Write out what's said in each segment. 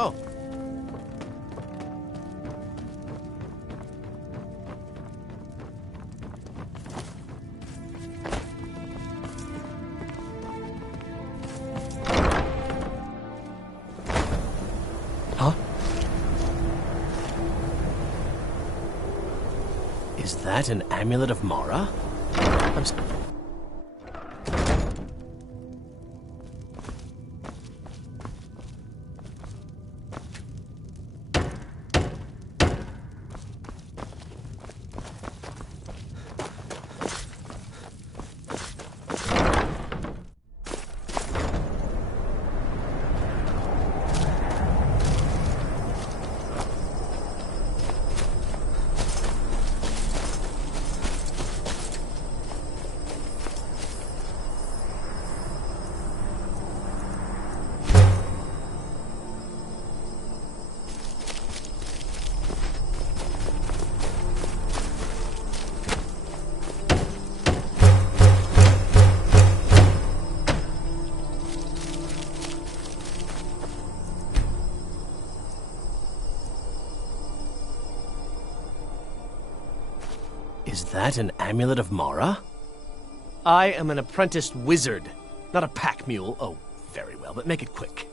Oh. Huh? Is that an amulet of Mara? Is that an amulet of Mara? I am an apprenticed wizard, not a pack mule. Oh, very well, but make it quick.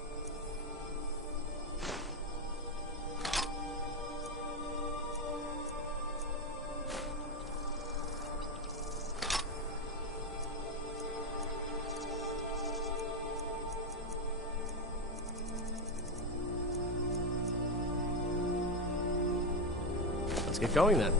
Let's get going then.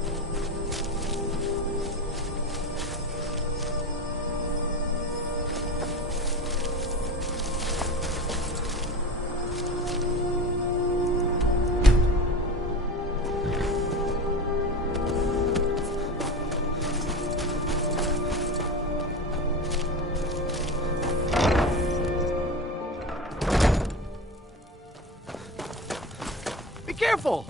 Be careful!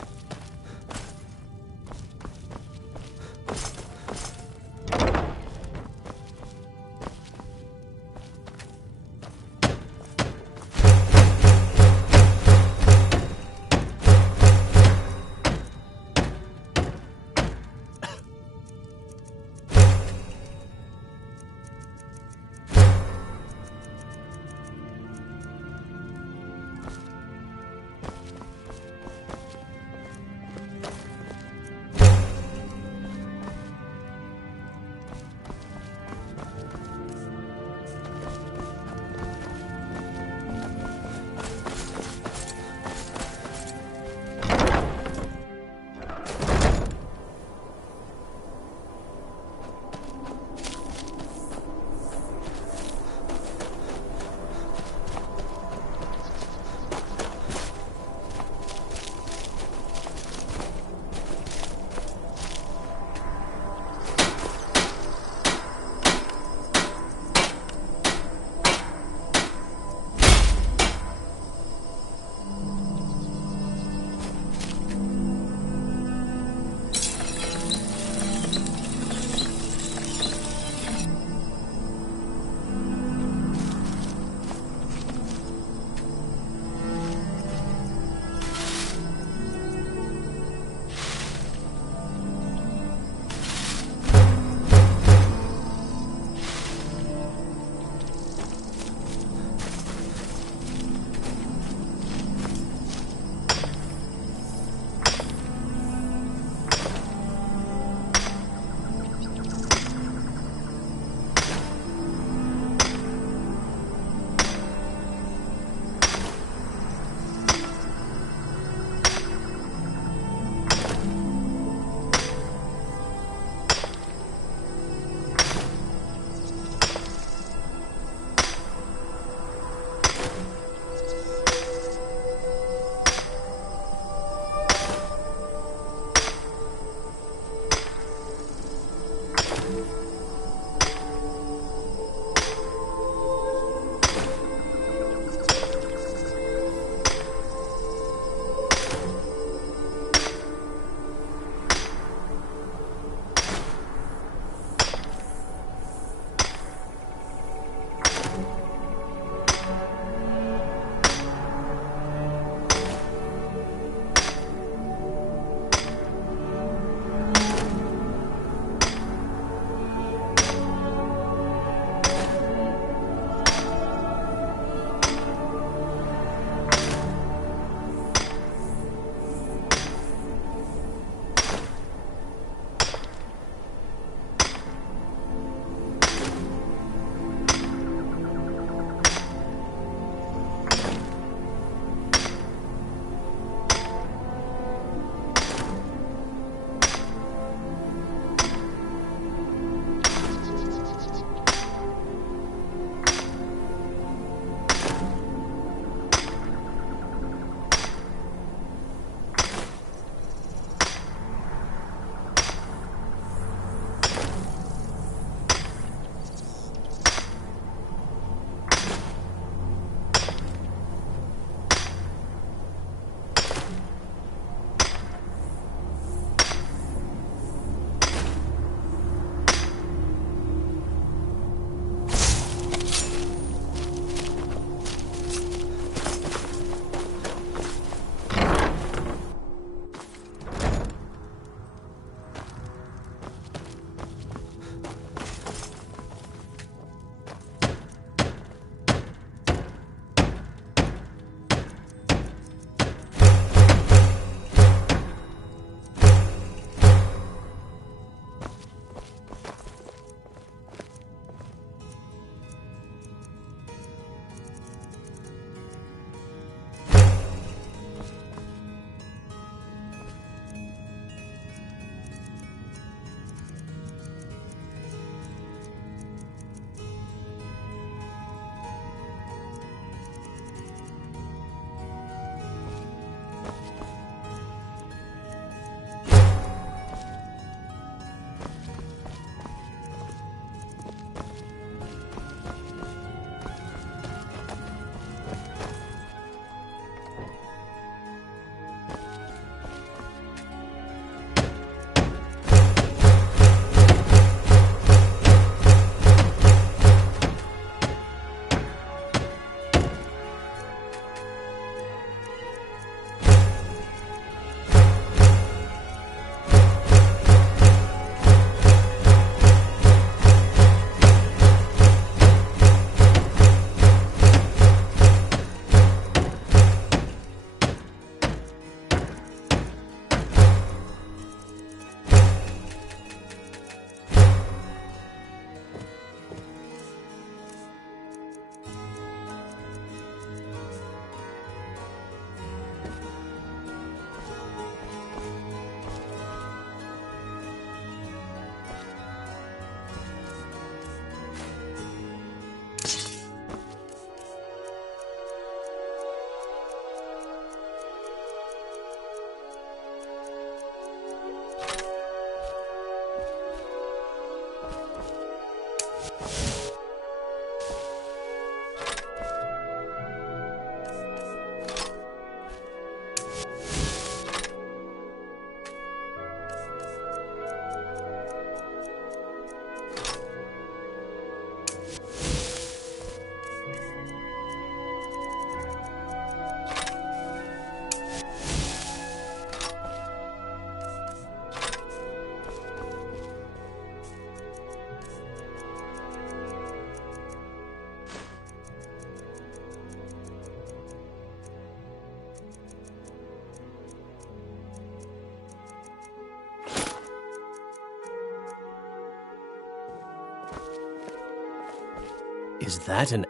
Is that an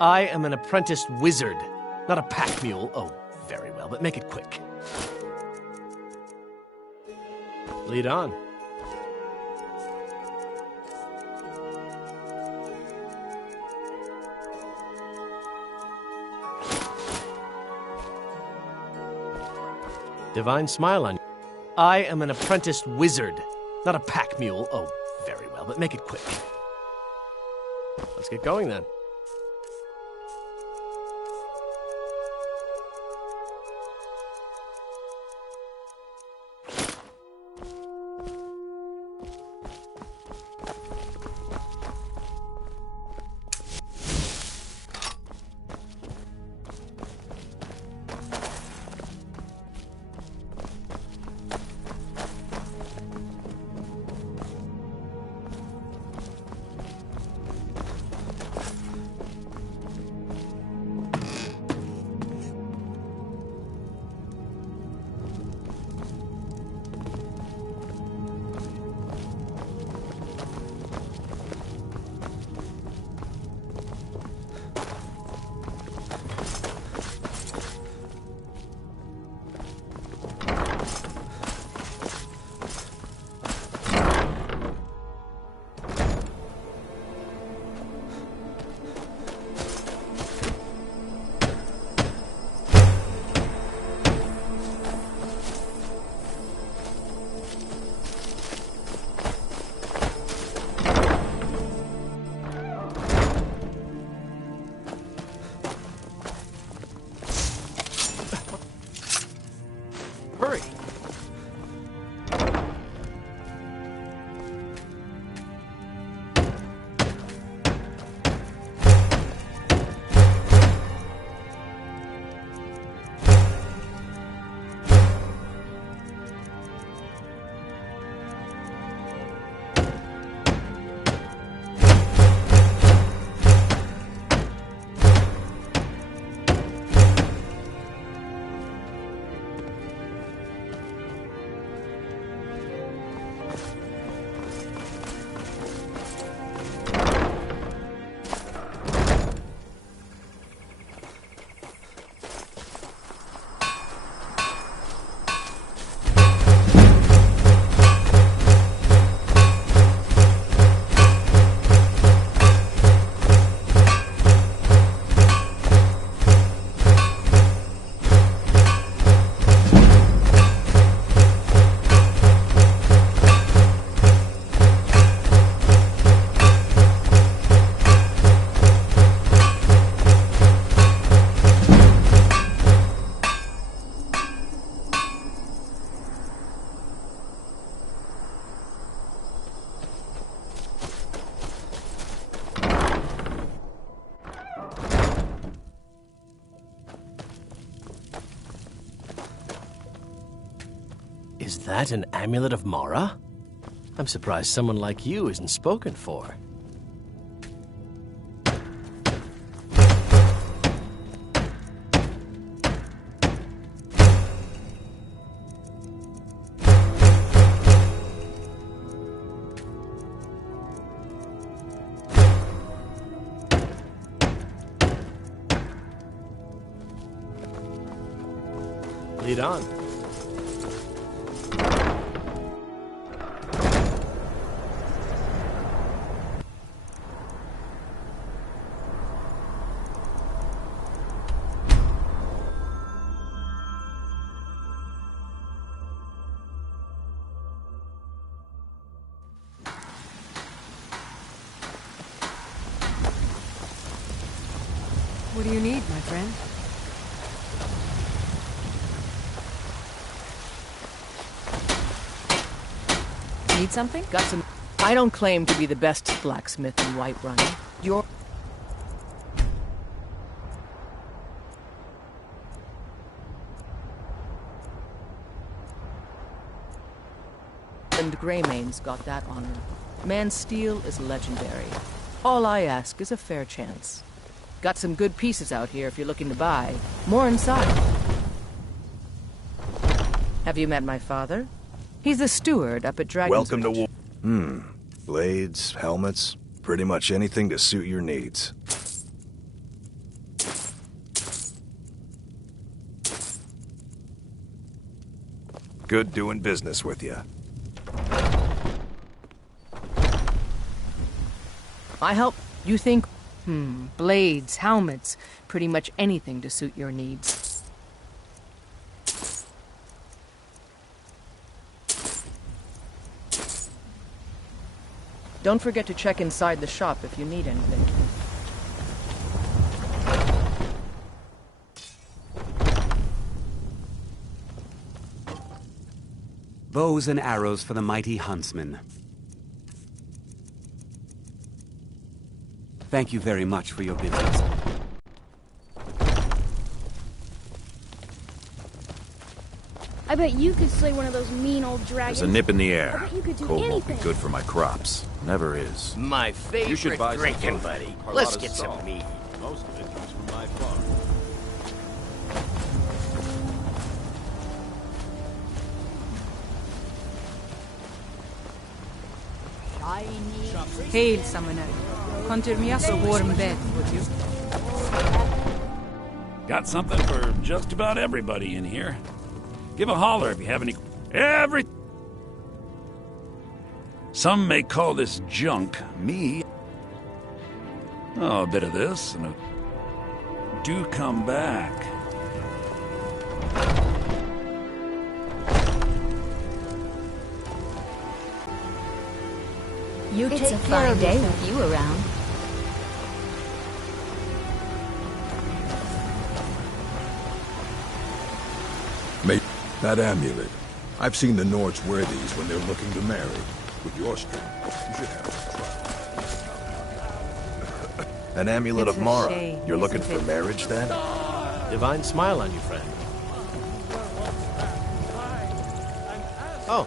I am an apprenticed wizard, not a pack mule. Oh, very well, but make it quick. Lead on. Divine smile on you. I am an apprenticed wizard, not a pack mule. Oh, very well, but make it quick. Let's get going then. Hurry! Is that an amulet of Mara? I'm surprised someone like you isn't spoken for. Lead on. What do you need, my friend? Need something? Got some... I don't claim to be the best blacksmith in Whiterun. You're... And Greymane's got that honor. Man's steel is legendary. All I ask is a fair chance. Got some good pieces out here if you're looking to buy. More inside. Have you met my father? He's the steward up at Dragon's Welcome to Reach. war. Blades, helmets. Pretty much anything to suit your needs. Good doing business with you. I help. You think? Blades, helmets, pretty much anything to suit your needs. Don't forget to check inside the shop if you need anything. Bows and arrows for the mighty huntsman. Thank you very much for your business. I bet you could slay one of those mean old dragons. There's a nip in the I air. bet you could do Cold won't be anything. good for my crops. Never is. My favorite should buy some drinking food. buddy. Carlotta's Let's get salt. some meat. Most of it comes from my farm. Hail, summoner. Conjure me us a warm bed, would you? Got something for just about everybody in here. Give a holler if you have any... Some may call this junk. Me... Oh, a bit of this, and do come back. It's a fine day with you around. Mate, that amulet. I've seen the Nords wear these when they're looking to marry. With your strength, you should have some trouble. An amulet It's of a Mara. shame, You're looking isn't for it? marriage then? Divine smile on you, friend. Oh.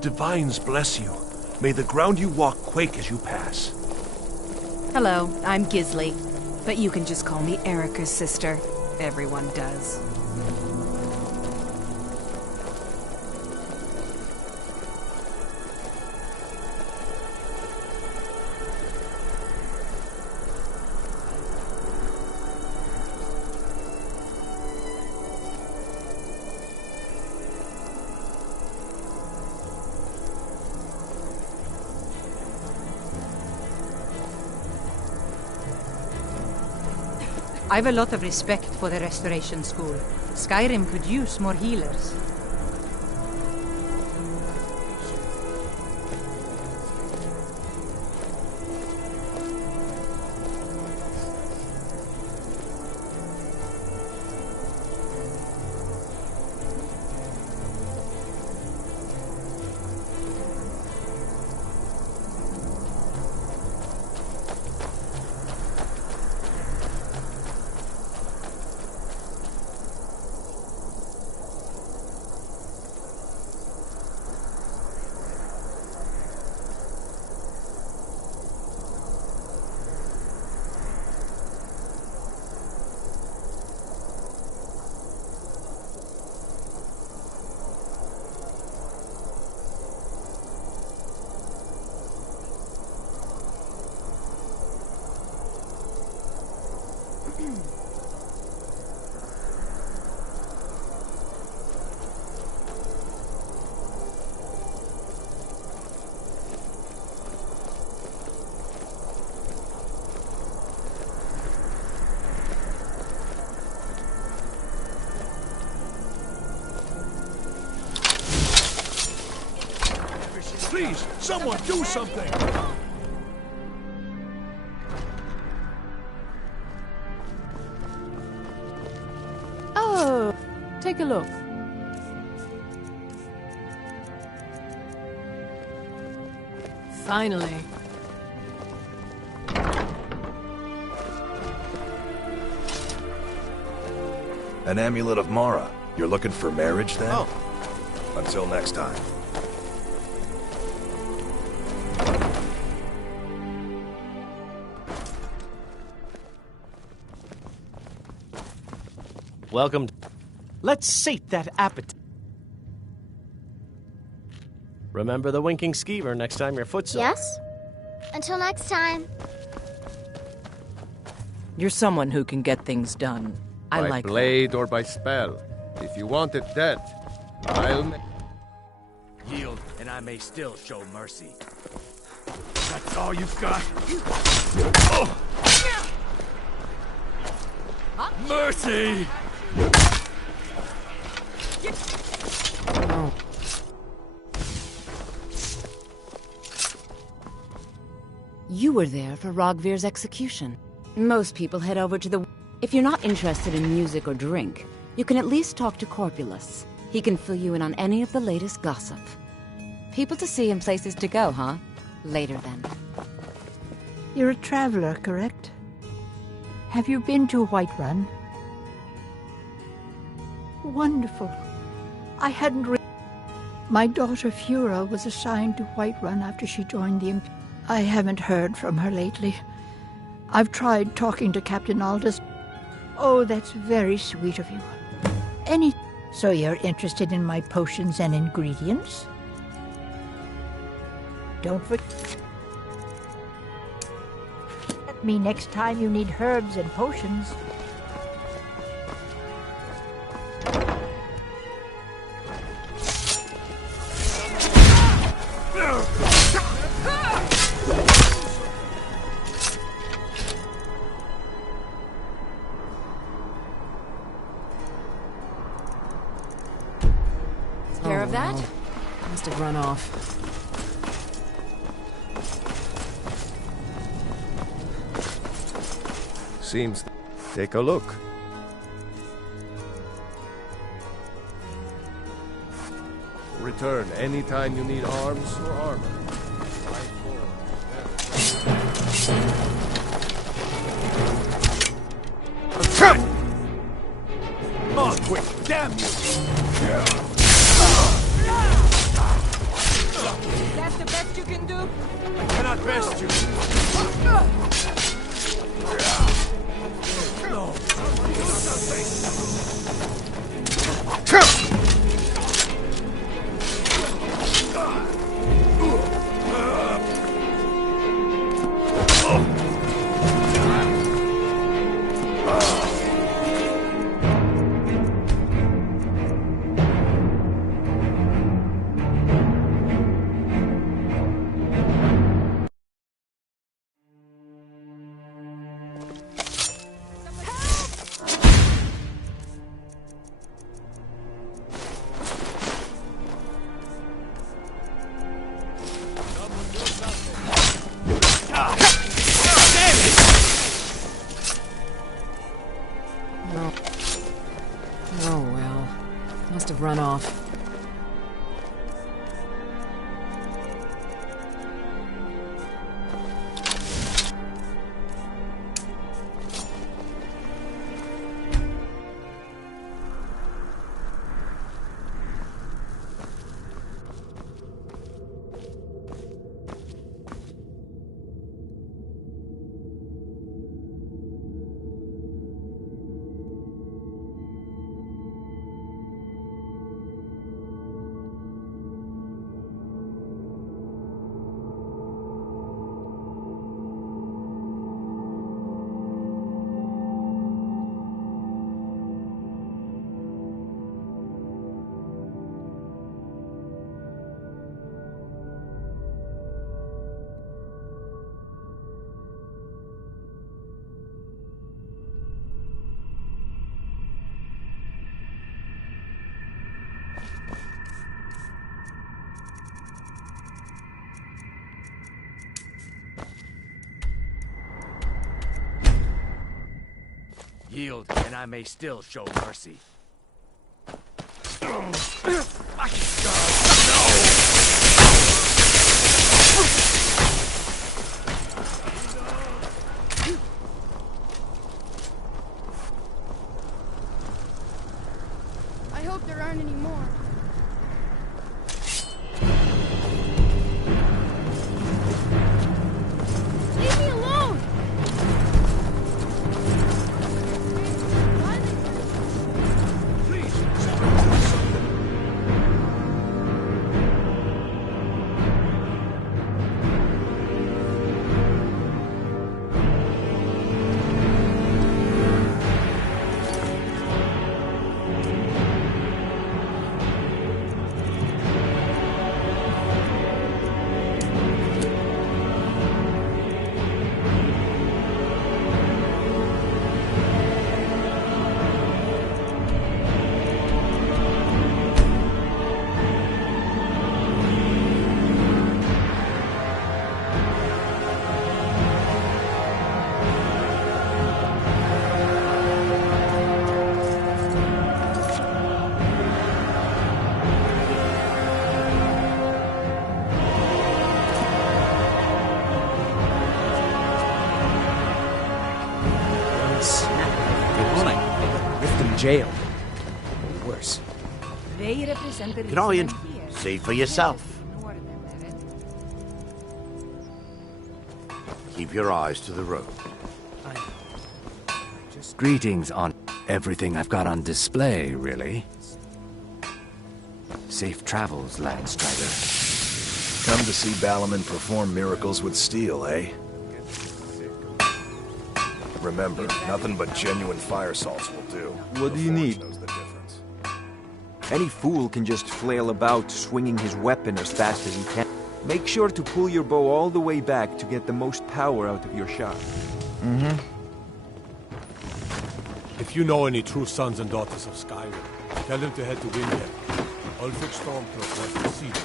Divines bless you. May the ground you walk quake as you pass. Hello, I'm Gisli, but you can just call me Erica's sister. Everyone does. I've a lot of respect for the Restoration School. Skyrim could use more healers. Please, someone do something! Oh, take a look. Finally. An amulet of Mara. You're looking for marriage then? Oh. Until next time. Welcome. Let's sate that appetite. Remember the winking skeever next time your foot's sore. Yes? Until next time. You're someone who can get things done. I By like that. blade or by spell. If you want it dead, I'll Yield, and I may still show mercy. That's all you've got? Oh. Mercy! Oh. You were there for Rogvir's execution. Most people head over to the... If you're not interested in music or drink, you can at least talk to Corpulus. He can fill you in on any of the latest gossip. People to see and places to go, huh? Later then. You're a traveler, correct? Have you been to Whiterun? Wonderful. I hadn't My daughter Fura was assigned to Whiterun after she joined the Imperium. I haven't heard from her lately. I've tried talking to Captain Aldous. Oh, that's very sweet of you. So you're interested in my potions and ingredients? Don't forget me next time you need herbs and potions. Care of that? Must have run off. Seems... Take a look. Return anytime you need arms or armor. Oh, quick! Damn you! That's the best you can do? I cannot best you! No! Do something! Oh well. Must have run off. Yield, and I may still show mercy. My God, no! jail. Or worse. They represent the Can all reason you I'm here. see for yourself. Keep your eyes to the road. Greetings on everything I've got on display, really. Safe travels, Landstrider. Come to see Balaman perform miracles with steel, eh? Remember, nothing but genuine fire salts will do. What do you need? Knows the difference. Any fool can just flail about, swinging his weapon as fast as he can. Make sure to pull your bow all the way back to get the most power out of your shot. Mm-hmm. If you know any true sons and daughters of Skyrim, tell them to head to Windhead. Ulfric Stormcloak wants to see them.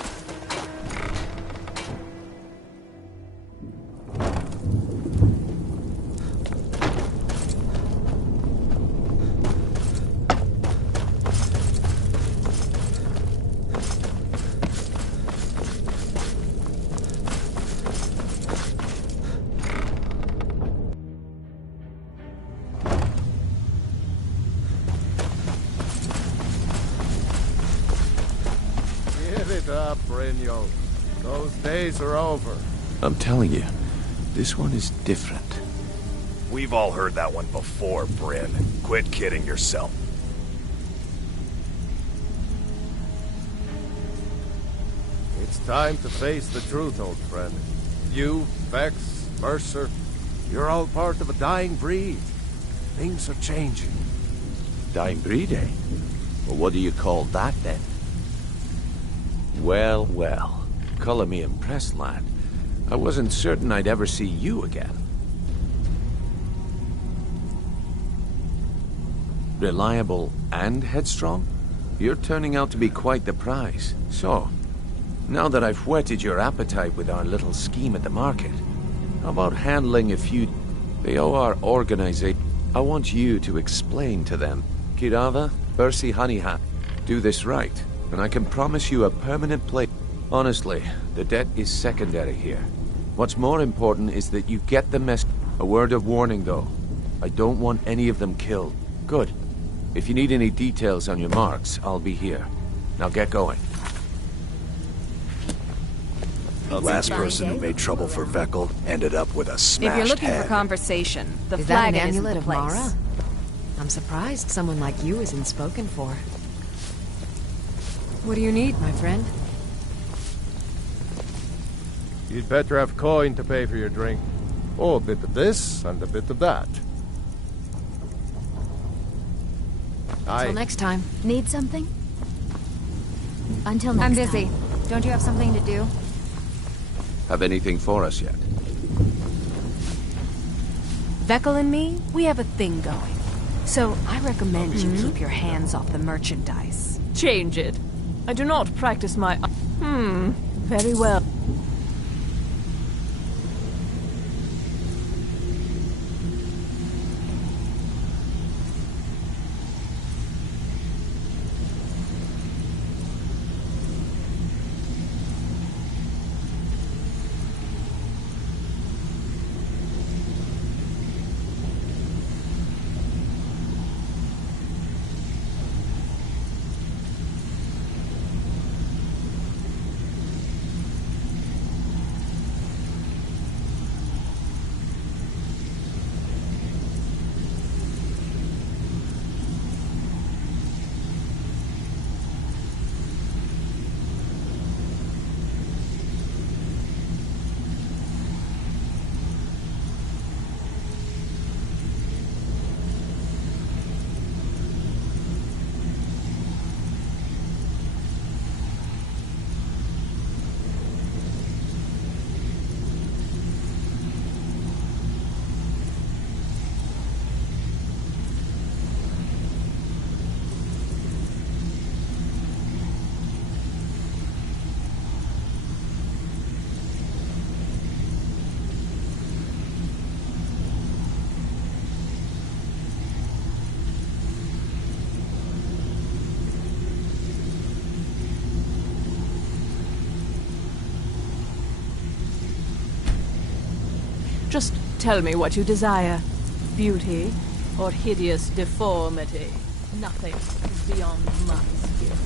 Give it up, Brynjolf. Those days are over. I'm telling you, this one is different. We've all heard that one before, Bryn. Quit kidding yourself. It's time to face the truth, old friend. You, Vex, Mercer, you're all part of a dying breed. Things are changing. Dying breed, eh? Well, what do you call that, then? Well, well. Color me impressed, lad. I wasn't certain I'd ever see you again. Reliable and headstrong? You're turning out to be quite the prize. So, now that I've whetted your appetite with our little scheme at the market, how about handling a few... They owe our organization. I want you to explain to them. Kirava, Percy Honeyhat, do this right, and I can promise you a permanent place. Honestly, the debt is secondary here. What's more important is that you get the mess. A word of warning, though. I don't want any of them killed. Good. If you need any details on your marks, I'll be here. Now get going. The last person who made trouble for Veckel ended up with a smashed If you're looking head. for conversation, the Is that an flagon isn't amulet the of place. Mara? I'm surprised someone like you isn't spoken for. What do you need, my friend? You'd better have coin to pay for your drink. Oh, a bit of this and a bit of that. Until next time. Need something? Until next I'm time. busy. Don't you have something to do? Have anything for us yet? Veckel and me, we have a thing going. So I recommend you keep your hands off the merchandise. Change it. I do not practice my... Very well. Just tell me what you desire. Beauty or hideous deformity. Nothing is beyond my skill.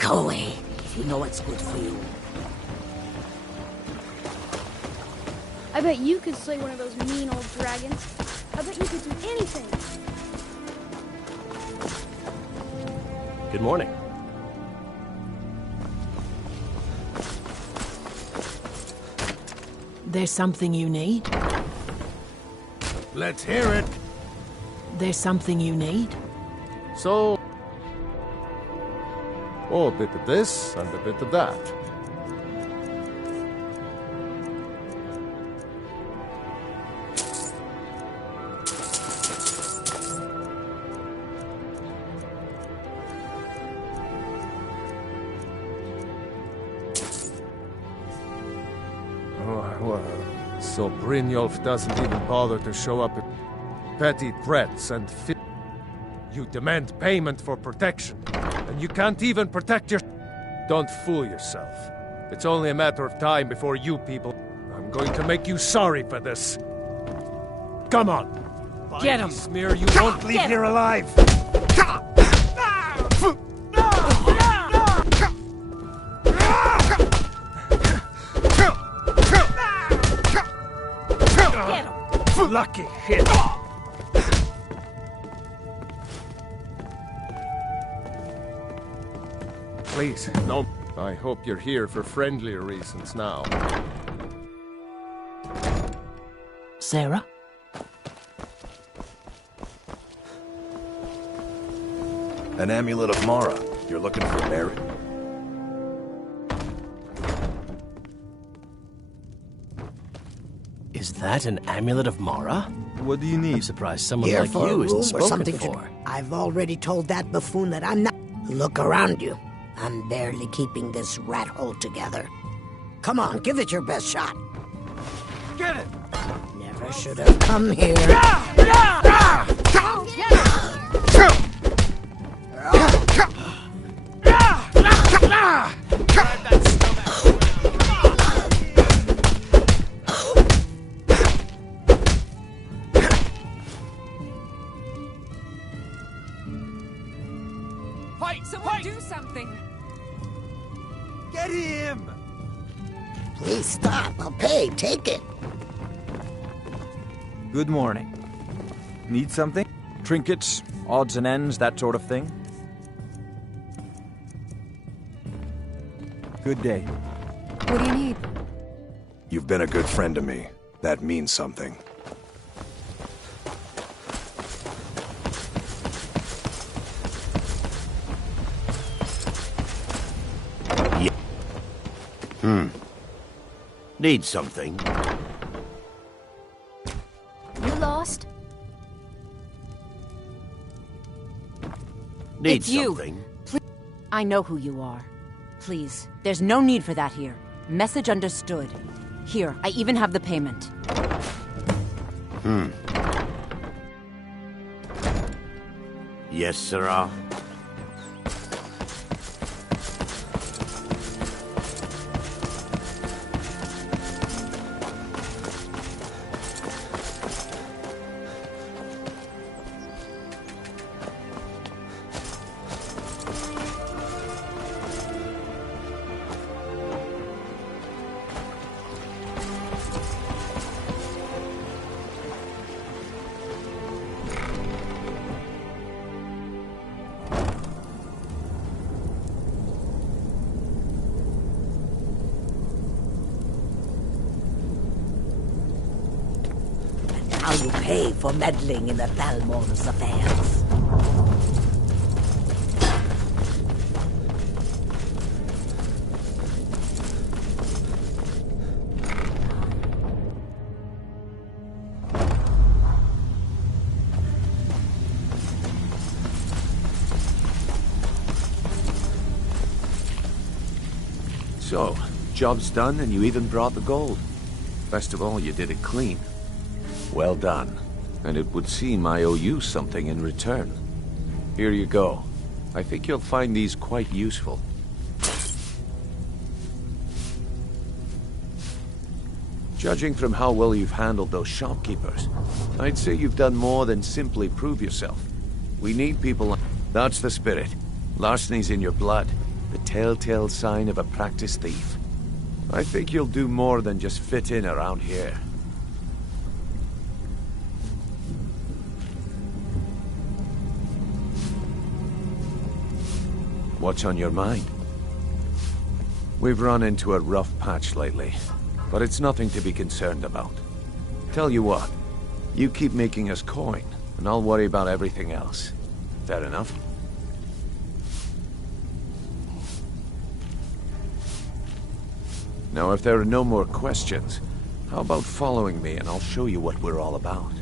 Go away, if you know what's good for you. I bet you could slay one of those mean old dragons. I bet you could do anything. Good morning. There's something you need? Let's hear it. There's something you need? So... oh, a bit of this and a bit of that. Well, so Brynjolf doesn't even bother to show up at petty threats and you demand payment for protection, and you can't even protect your... Don't fool yourself. It's only a matter of time before you people... I'm going to make you sorry for this. Come on! Get him! Smear, you won't leave here alive! Lucky hit! Please, no. I hope you're here for friendlier reasons now. Sarah? An amulet of Mara. You're looking for merit? Is that an amulet of Mara? What do you need? I'm surprised someone Here like for you a isn't room or spoken something for. I've already told that buffoon that I'm not... Look around you. I'm barely keeping this rat hole together. Come on, give it your best shot. Get it! Never should have come here. Someone do something! Get him! Please stop. I'll pay. Take it. Good morning. Need something? Trinkets, odds and ends, that sort of thing? Good day. What do you need? You've been a good friend to me. That means something. Need something? You lost? Need It's you. something? Please. I know who you are. Please, there's no need for that here. Message understood. Here, I even have the payment. Yes, sirrah. Now you pay for meddling in the Thalmor's affairs. So, job's done and you even brought the gold. Best of all, you did it clean. Well done. And it would seem I owe you something in return. Here you go. I think you'll find these quite useful. Judging from how well you've handled those shopkeepers, I'd say you've done more than simply prove yourself. We need people like... That's the spirit. Larceny's in your blood. The telltale sign of a practiced thief. I think you'll do more than just fit in around here. What's on your mind? We've run into a rough patch lately, but it's nothing to be concerned about. Tell you what, you keep making us coin, and I'll worry about everything else. Fair enough? Now, if there are no more questions, how about following me and I'll show you what we're all about?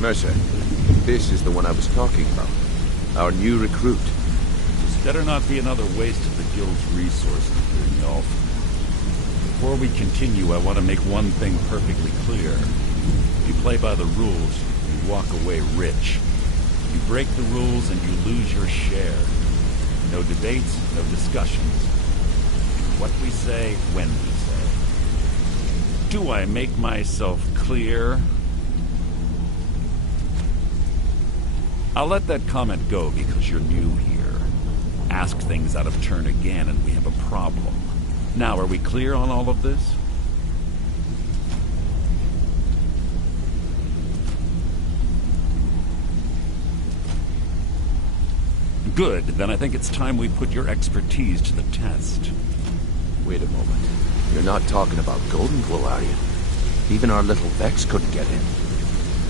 Mercer, this is the one I was talking about. Our new recruit. This better not be another waste of the Guild's resources, Brynjolf. Before we continue, I want to make one thing perfectly clear. If you play by the rules, you walk away rich. You break the rules and you lose your share. No debates, no discussions. What we say, when we say. Do I make myself clear? I'll let that comment go because you're new here. Ask things out of turn again and we have a problem. Now, are we clear on all of this? Good, then I think it's time we put your expertise to the test. Wait a moment. You're not talking about Golden Glow, are you? Even our little Vex couldn't get in.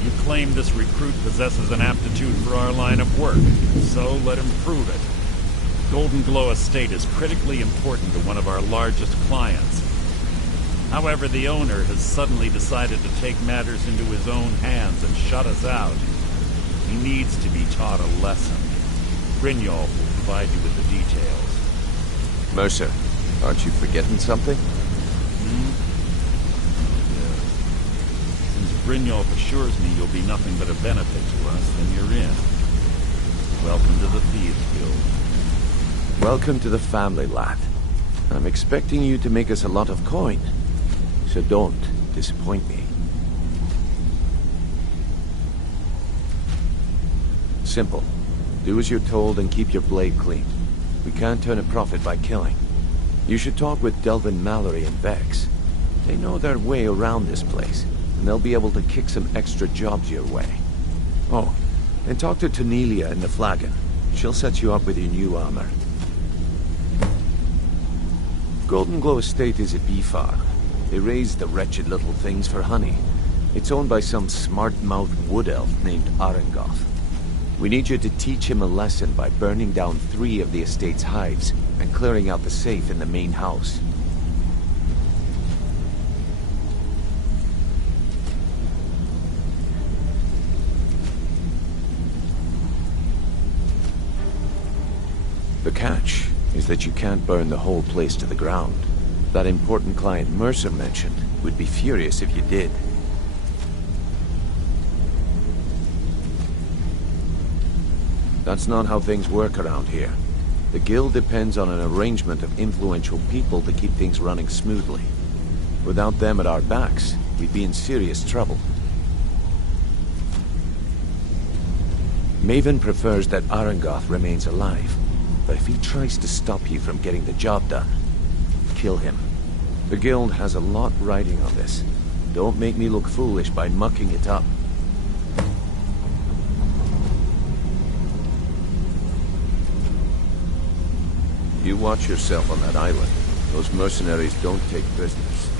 You claim this recruit possesses an aptitude for our line of work, so let him prove it. Golden Glow Estate is critically important to one of our largest clients. However, the owner has suddenly decided to take matters into his own hands and shut us out. He needs to be taught a lesson. Brynjolf will provide you with the details. Mercer, aren't you forgetting something? Brynjolf assures me you'll be nothing but a benefit to us, then you're in. Welcome to the Thieves Guild. Welcome to the family, lad. I'm expecting you to make us a lot of coin, so don't disappoint me. Simple. Do as you're told and keep your blade clean. We can't turn a profit by killing. You should talk with Delvin Mallory and Vex. They know their way around this place, and they'll be able to kick some extra jobs your way. Oh, and talk to Tanelia in the Flagon. She'll set you up with your new armor. Golden Glow Estate is a bee farm. They raise the wretched little things for honey. It's owned by some smart-mouthed wood elf named Arengoth. We need you to teach him a lesson by burning down 3 of the estate's hives and clearing out the safe in the main house. The catch is that you can't burn the whole place to the ground. That important client Mercer mentioned would be furious if you did. That's not how things work around here. The guild depends on an arrangement of influential people to keep things running smoothly. Without them at our backs, we'd be in serious trouble. Maven prefers that Arangoth remains alive, but if he tries to stop you from getting the job done, kill him. The guild has a lot riding on this. Don't make me look foolish by mucking it up. You watch yourself on that island. Those mercenaries don't take prisoners.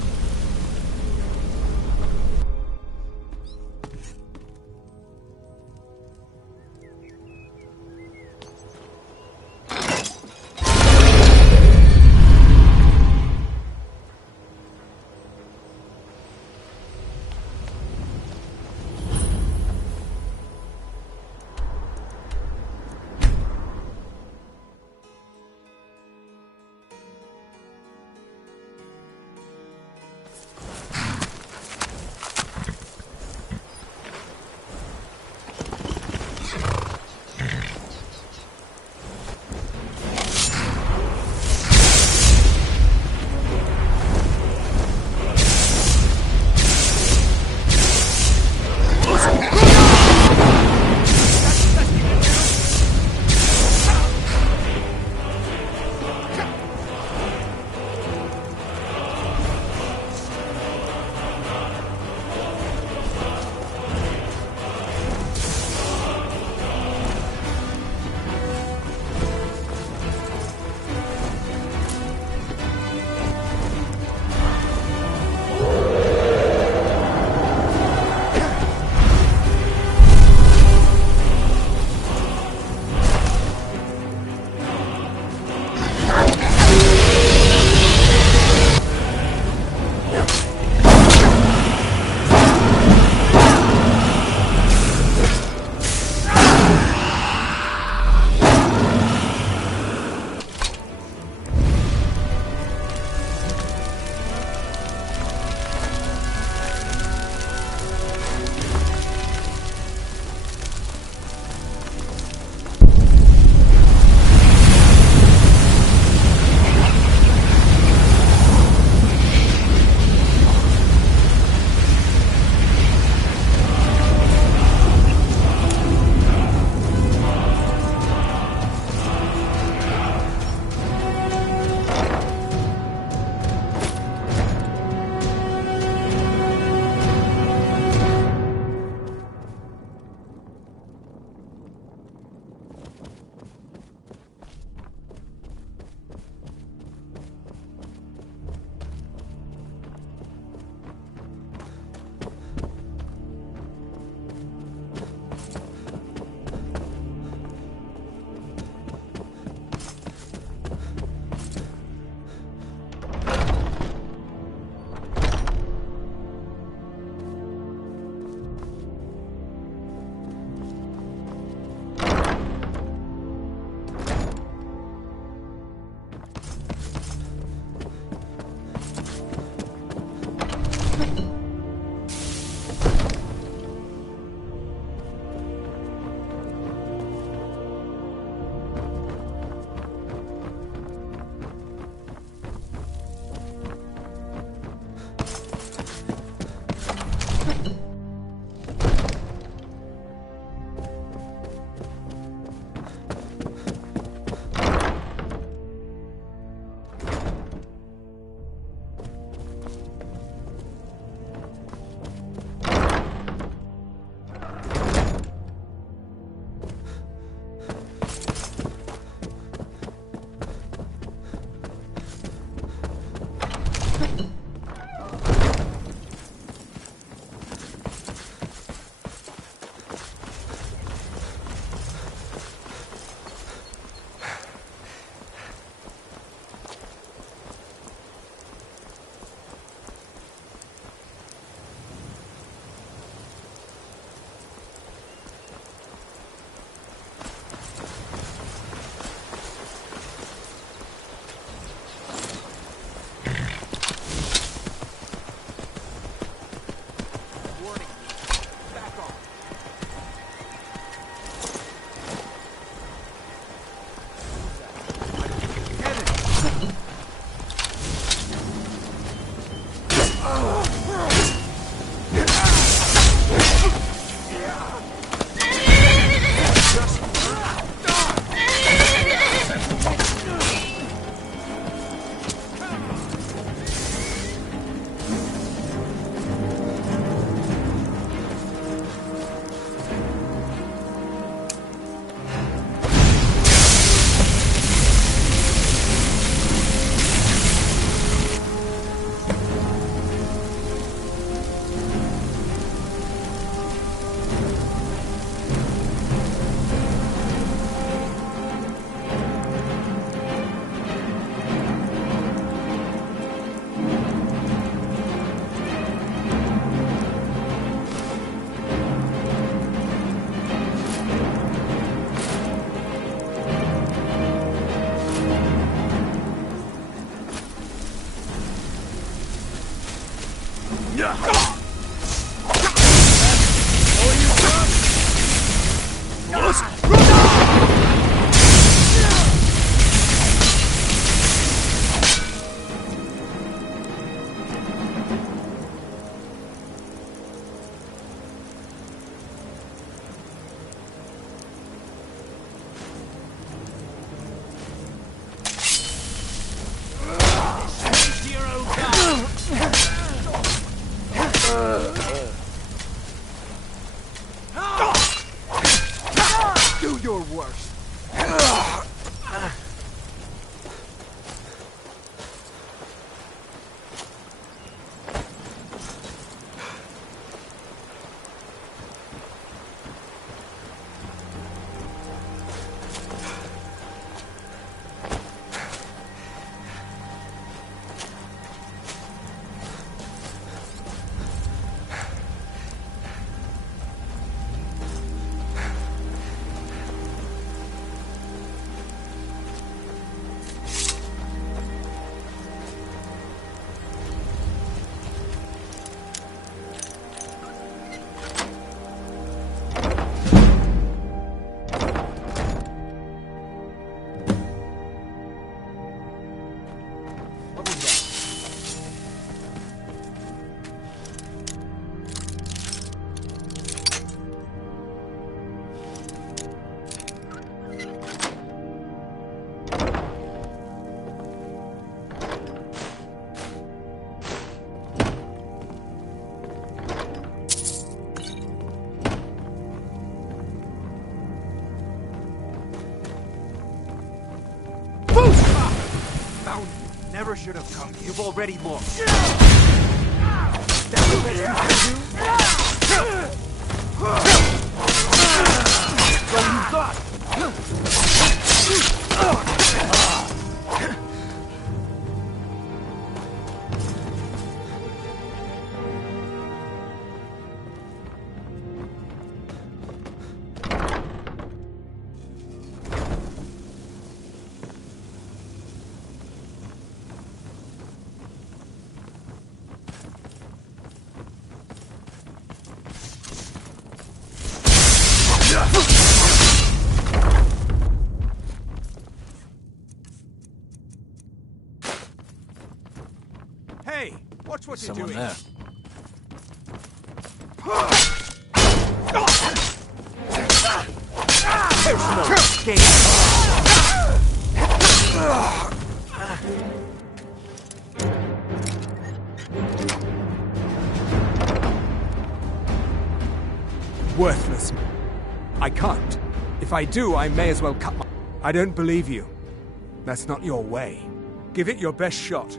Do your worst. Never should have come. You've already lost. That's the best you can do? So you thought. Hey, watch what you're doing. There. There's no escape. Worthless. I can't. If I do, I may as well cut my... I don't believe you. That's not your way. Give it your best shot.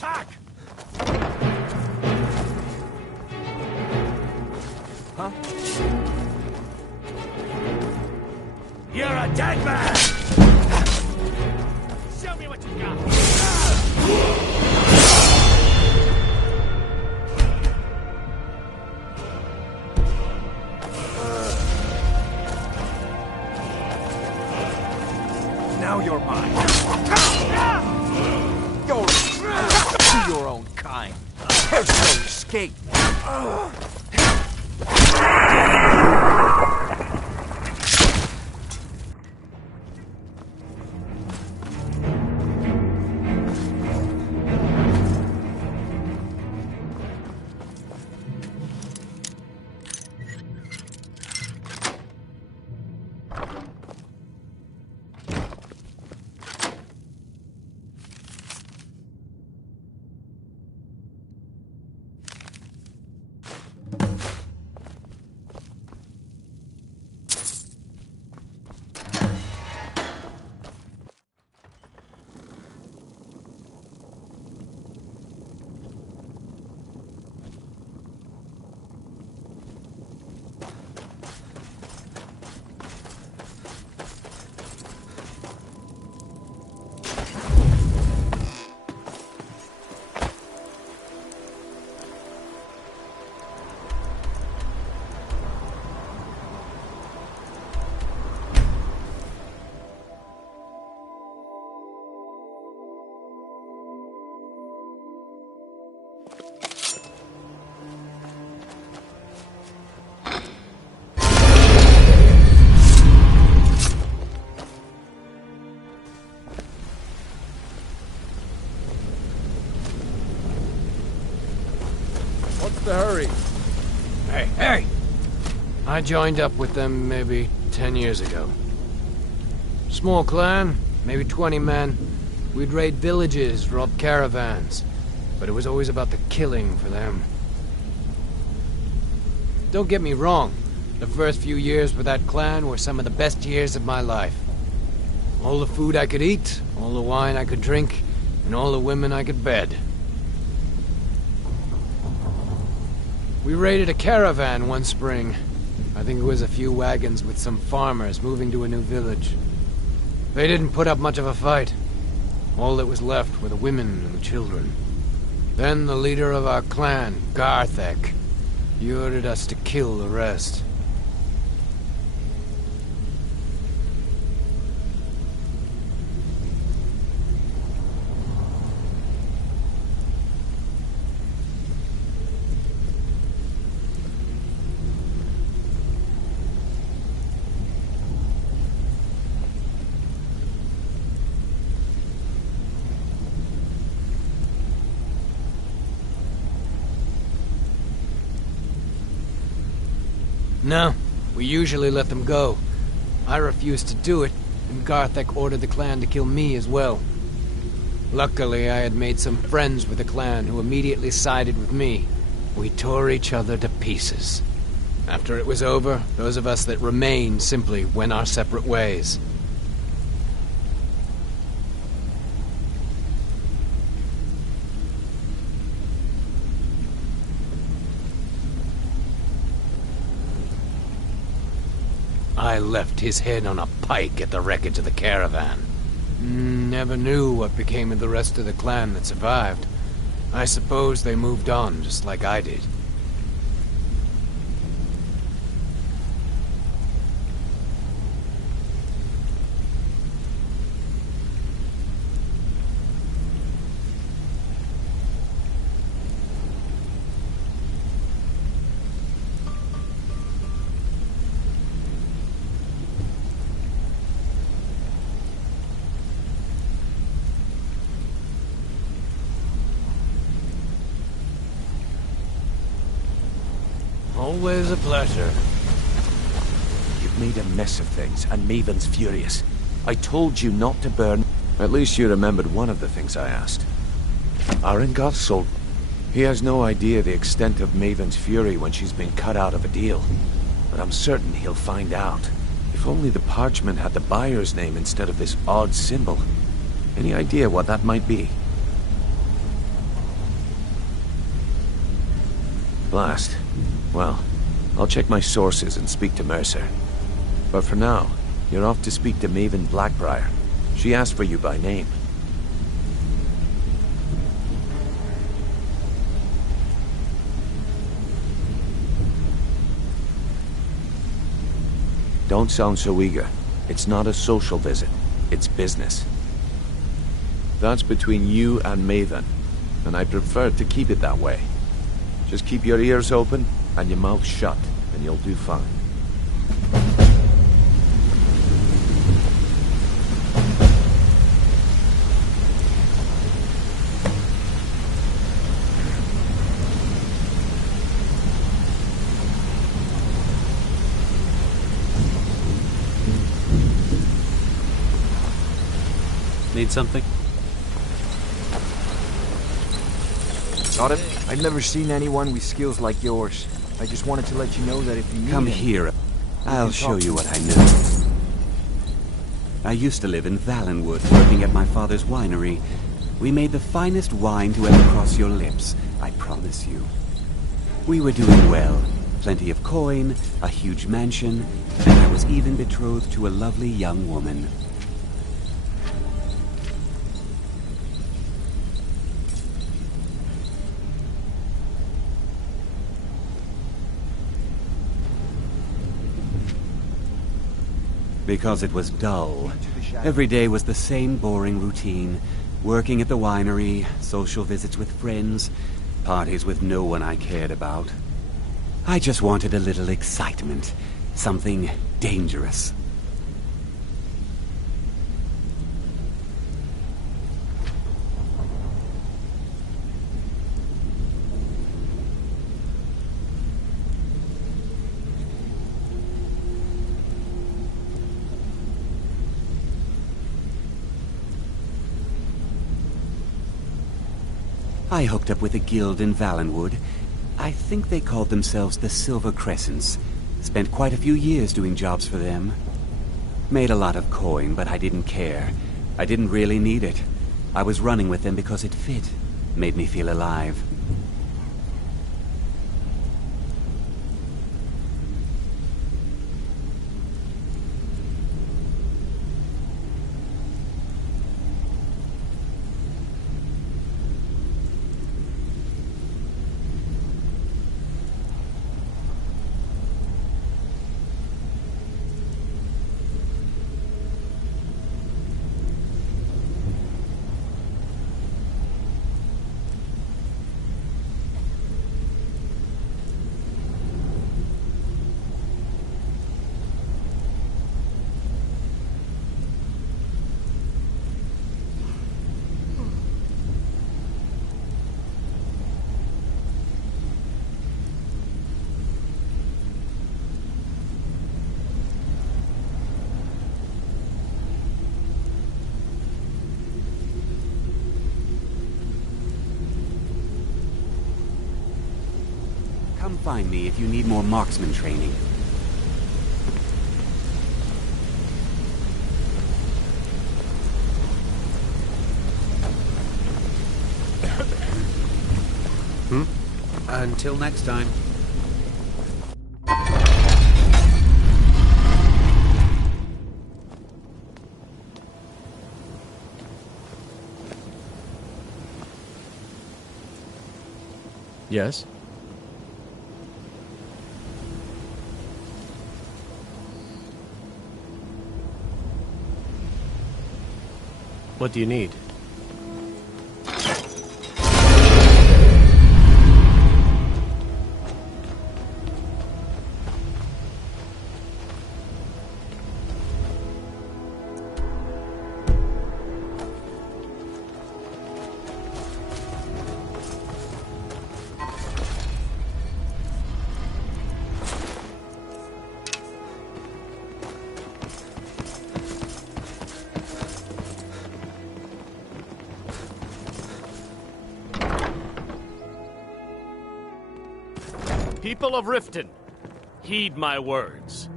Attack! Huh? You're a dead man! Show me what you got! Now you're mine. Go to your own kind. There's no escape. What's the hurry? Hey! I joined up with them maybe 10 years ago. Small clan, maybe 20 men. We'd raid villages, rob caravans. But it was always about the killing for them. Don't get me wrong. The first few years with that clan were some of the best years of my life. All the food I could eat, all the wine I could drink, and all the women I could bed. We raided a caravan one spring. I think it was a few wagons with some farmers moving to a new village. They didn't put up much of a fight. All that was left were the women and the children. Then the leader of our clan, Garthek, he ordered us to kill the rest. No, we usually let them go. I refused to do it, and Garthek ordered the clan to kill me as well. Luckily, I had made some friends with the clan who immediately sided with me. We tore each other to pieces. After it was over, those of us that remained simply went our separate ways. I left his head on a pike at the wreckage of the caravan. Never knew what became of the rest of the clan that survived. I suppose they moved on, just like I did. Always a pleasure. You've made a mess of things, and Maven's furious. I told you not to burn... At least you remembered one of the things I asked. Arengoth sold... He has no idea the extent of Maven's fury when she's been cut out of a deal. But I'm certain he'll find out. If only the parchment had the buyer's name instead of this odd symbol. Any idea what that might be? Blast. Well, I'll check my sources and speak to Mercer. But for now, you're off to speak to Maven Blackbriar. She asked for you by name. Don't sound so eager. It's not a social visit. It's business. That's between you and Maven, and I prefer to keep it that way. Just keep your ears open and your mouth shut, and you'll do fine. Need something? Got it? I've never seen anyone with skills like yours. I just wanted to let you know that if you need Come any, here. I'll show you what I know. I used to live in Valenwood, working at my father's winery. We made the finest wine to ever cross your lips, I promise you. We were doing well. Plenty of coin, a huge mansion, and I was even betrothed to a lovely young woman. Because it was dull. Every day was the same boring routine. Working at the winery, social visits with friends, parties with no one I cared about. I just wanted a little excitement. Something dangerous. I hooked up with a guild in Valenwood. I think they called themselves the Silver Crescents. Spent quite a few years doing jobs for them. Made a lot of coin, but I didn't care. I didn't really need it. I was running with them because it fit. Made me feel alive. Come find me if you need more marksman training. Until next time. Yes? What do you need? People of Riften, heed my words.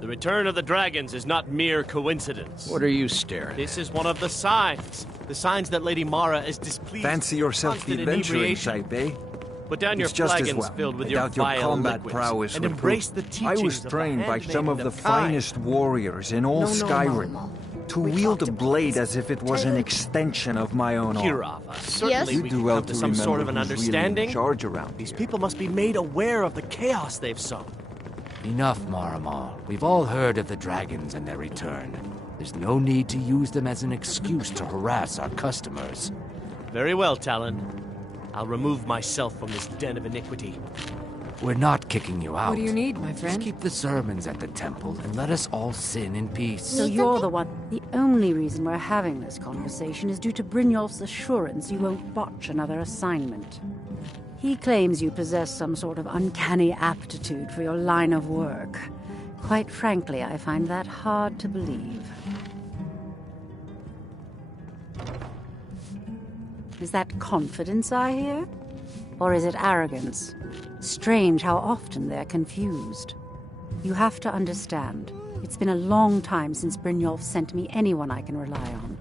The return of the dragons is not mere coincidence. What are you staring This is one of the signs. The signs that Lady Mara is displeased. Fancy yourself the constant adventuring inebriation. type, eh? Put down your It's just as flagons well. filled with I your doubt your vile combat liquids, prowess and would embrace prove. the teachings I was of the trained by some of handmaiden the Kai. finest warriors in all No, Skyrim. no. To wield a blade as if it was an extension of my own arm. Kirava, certainly You we do can well come to some remember sort of an who's really in understanding. charge around These here. people must be made aware of the chaos they've sown. Enough, Maramal. We've all heard of the dragons and their return. There's no need to use them as an excuse to harass our customers. Very well, Talon. I'll remove myself from this den of iniquity. We're not kicking you out. What do you need, my Just friend? keep the sermons at the temple and let us all sin in peace. So you're the one. The only reason we're having this conversation is due to Brynjolf's assurance you won't botch another assignment. He claims you possess some sort of uncanny aptitude for your line of work. Quite frankly, I find that hard to believe. Is that confidence I hear? Or is it arrogance? Strange how often they're confused. You have to understand, it's been a long time since Brynjolf sent me anyone I can rely on.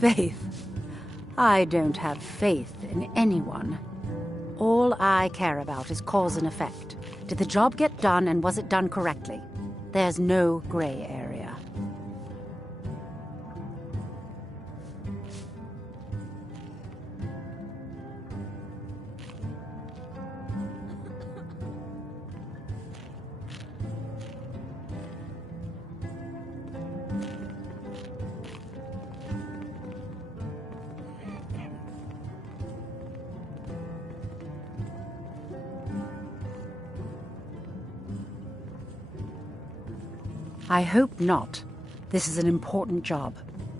Faith? I don't have faith in anyone. All I care about is cause and effect. Did the job get done, and was it done correctly? There's no gray area. I hope not. This is an important job.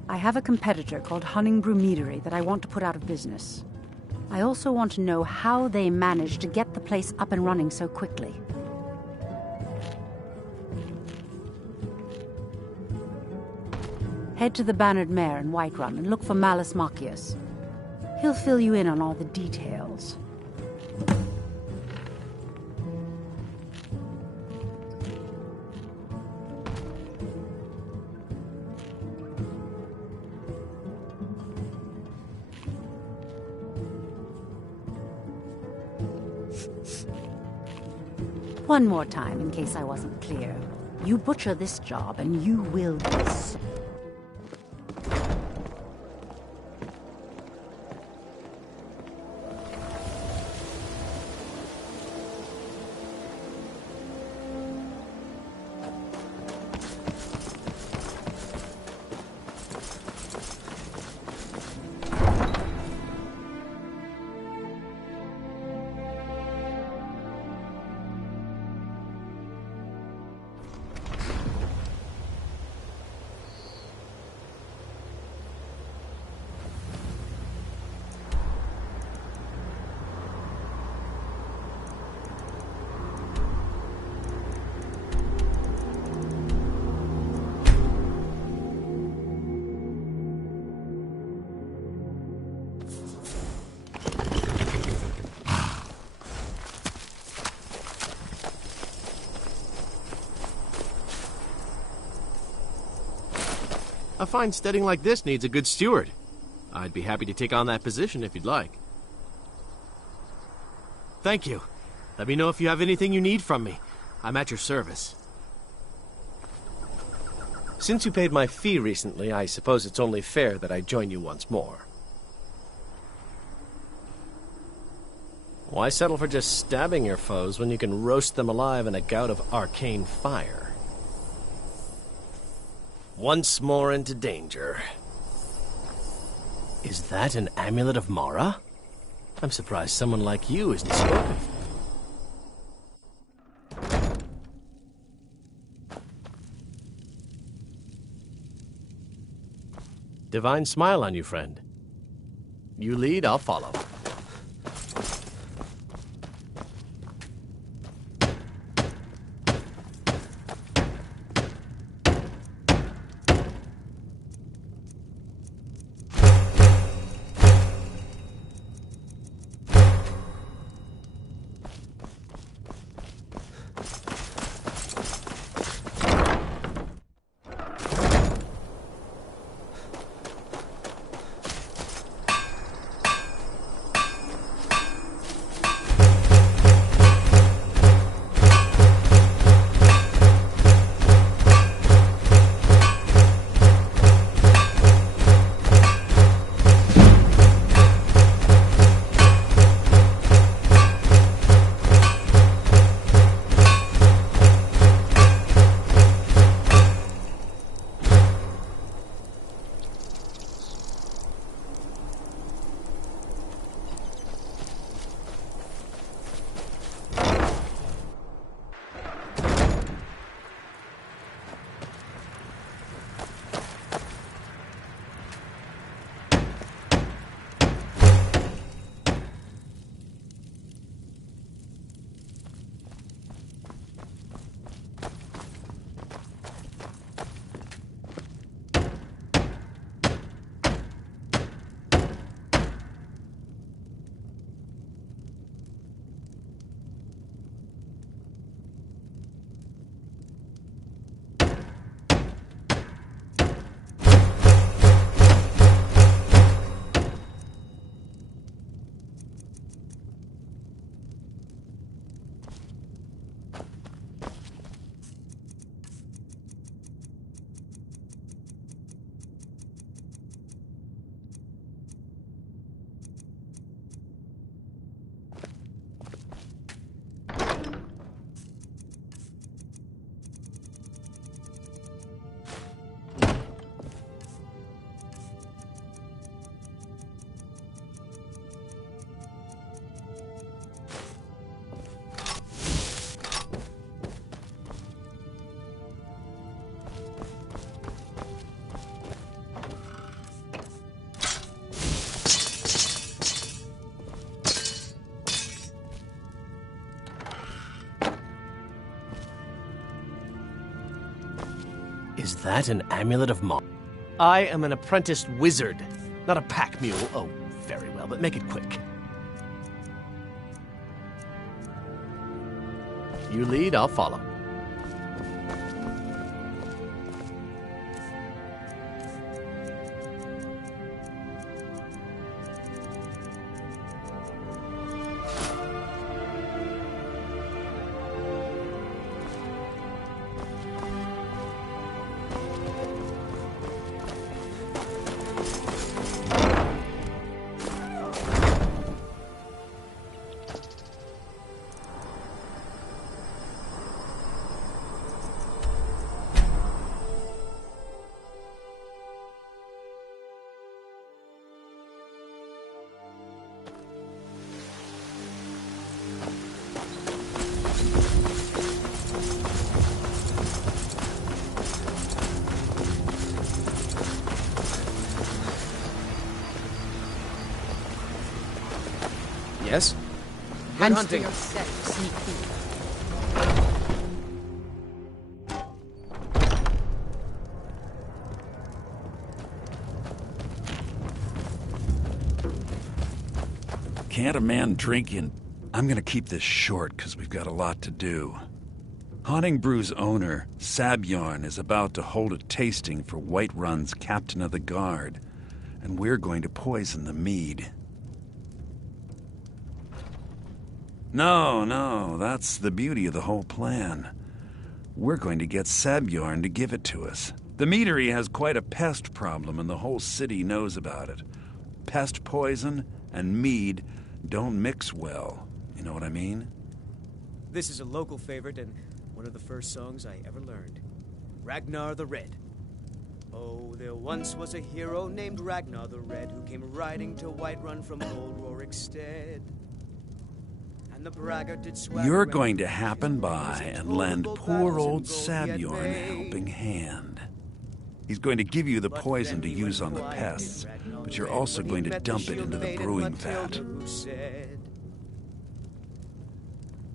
I have a competitor called Hunningbrew Meadery that I want to put out of business. I also want to know how they managed to get the place up and running so quickly. Head to the Bannered Mare in Whiterun and look for Malus Machius. He'll fill you in on all the details. One more time, in case I wasn't clear. You butcher this job, and you will be sorry. A fine steading like this needs a good steward. I'd be happy to take on that position if you'd like. Thank you. Let me know if you have anything you need from me. I'm at your service. Since you paid my fee recently, I suppose it's only fair that I join you once more. Why settle for just stabbing your foes when you can roast them alive in a gout of arcane fire? Once more into danger. Is that an amulet of Mara? I'm surprised someone like you isn't spoken. Divine smile on you, friend. You lead, I'll follow. Is that an amulet of Mara? I am an apprenticed wizard, not a pack mule. Oh, very well, but make it quick. You lead, I'll follow. Yes? Hands to hunting. yourself, sneak thief. Can't a man drink in... I'm gonna keep this short, because we've got a lot to do. Haunting Brew's owner, Sabjorn, is about to hold a tasting for Whiterun's Captain of the Guard, and we're going to poison the mead. No, that's the beauty of the whole plan. We're going to get Sabjorn to give it to us. The meadery has quite a pest problem, and the whole city knows about it. Pest poison and mead don't mix well. You know what I mean? This is a local favorite and one of the first songs I ever learned. Ragnar the Red. Oh, there once was a hero named Ragnar the Red who came riding to Whiterun from old Rorik's stead. And the braggart did swagger. You're going to happen by and lend poor old Sabjorn a helping hand. He's going to give you the poison to use on the pests, but you're also going to dump it into the brewing vat.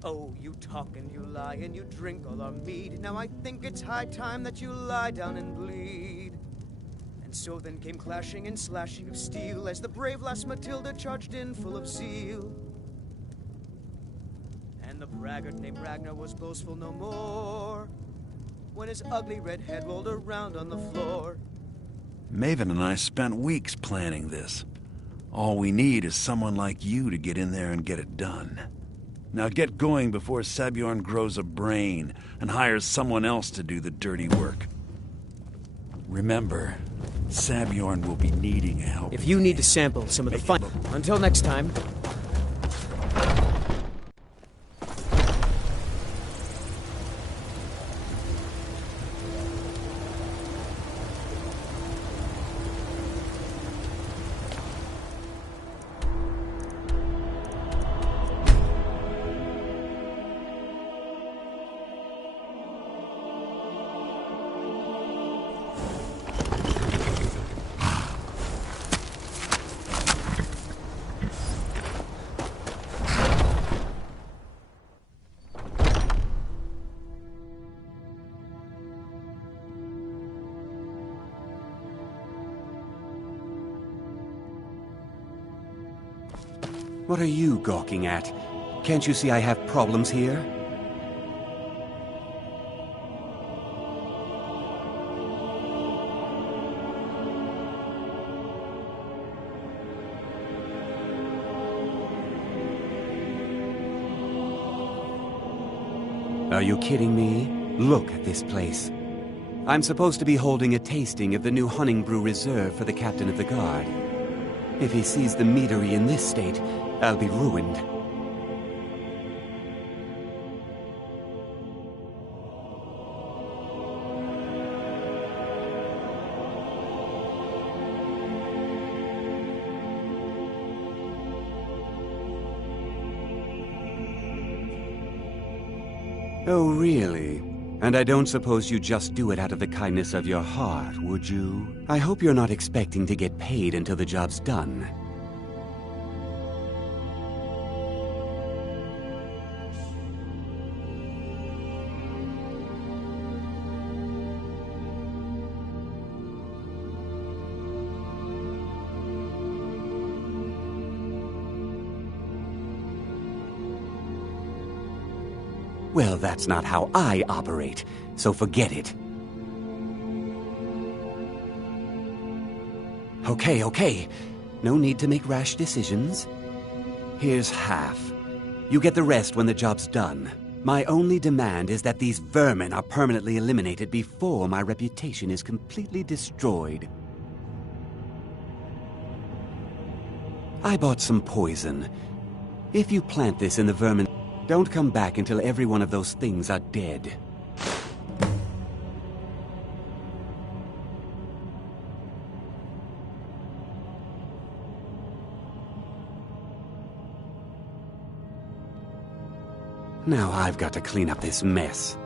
Oh, you talk and you lie and you drink all our mead. Now I think it's high time that you lie down and bleed. And so then came clashing and slashing of steel as the brave lass Matilda charged in full of zeal. And the braggart named Ragnar was boastful no more when his ugly red head rolled around on the floor. Maven and I spent weeks planning this. All we need is someone like you to get in there and get it done. Now get going before Sabjorn grows a brain and hires someone else to do the dirty work. Remember, Sabjorn will be needing help. If you need to sample some of the fun... Until next time... What are you gawking at? Can't you see I have problems here? Are you kidding me? Look at this place. I'm supposed to be holding a tasting of the new Honningbrew Reserve for the Captain of the Guard. If he sees the meadery in this state, I'll be ruined. Oh, really? And I don't suppose you just do it out of the kindness of your heart, would you? I hope you're not expecting to get paid until the job's done. Well, that's not how I operate, so forget it. Okay. No need to make rash decisions. Here's half. You get the rest when the job's done. My only demand is that these vermin are permanently eliminated before my reputation is completely destroyed. I bought some poison. If you plant this in the vermin, don't come back until every one of those things are dead. Now I've got to clean up this mess.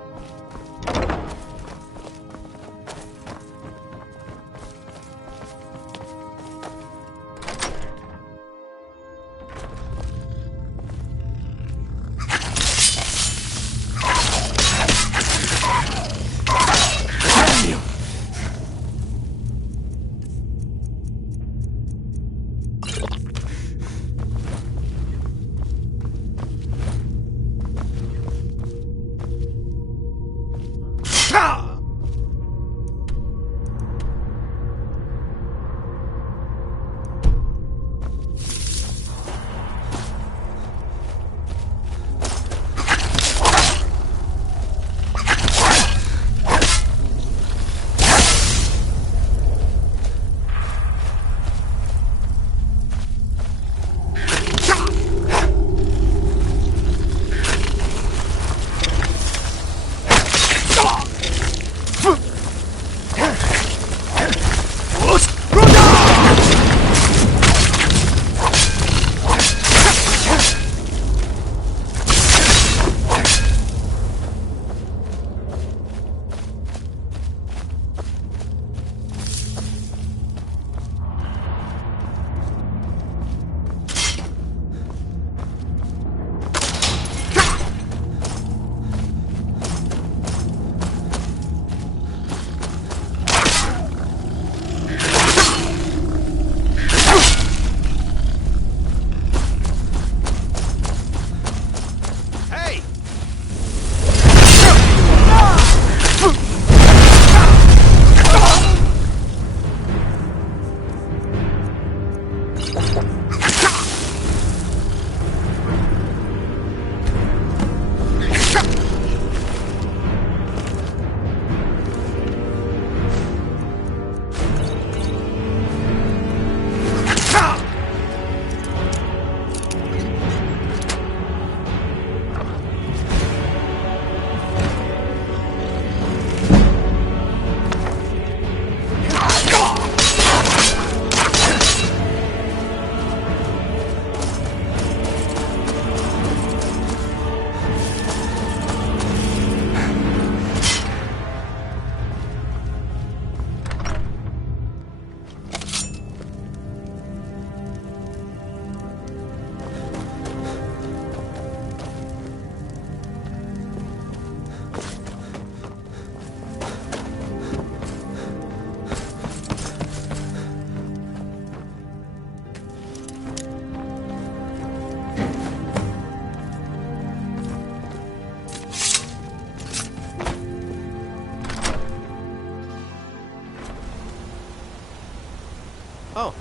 Oh.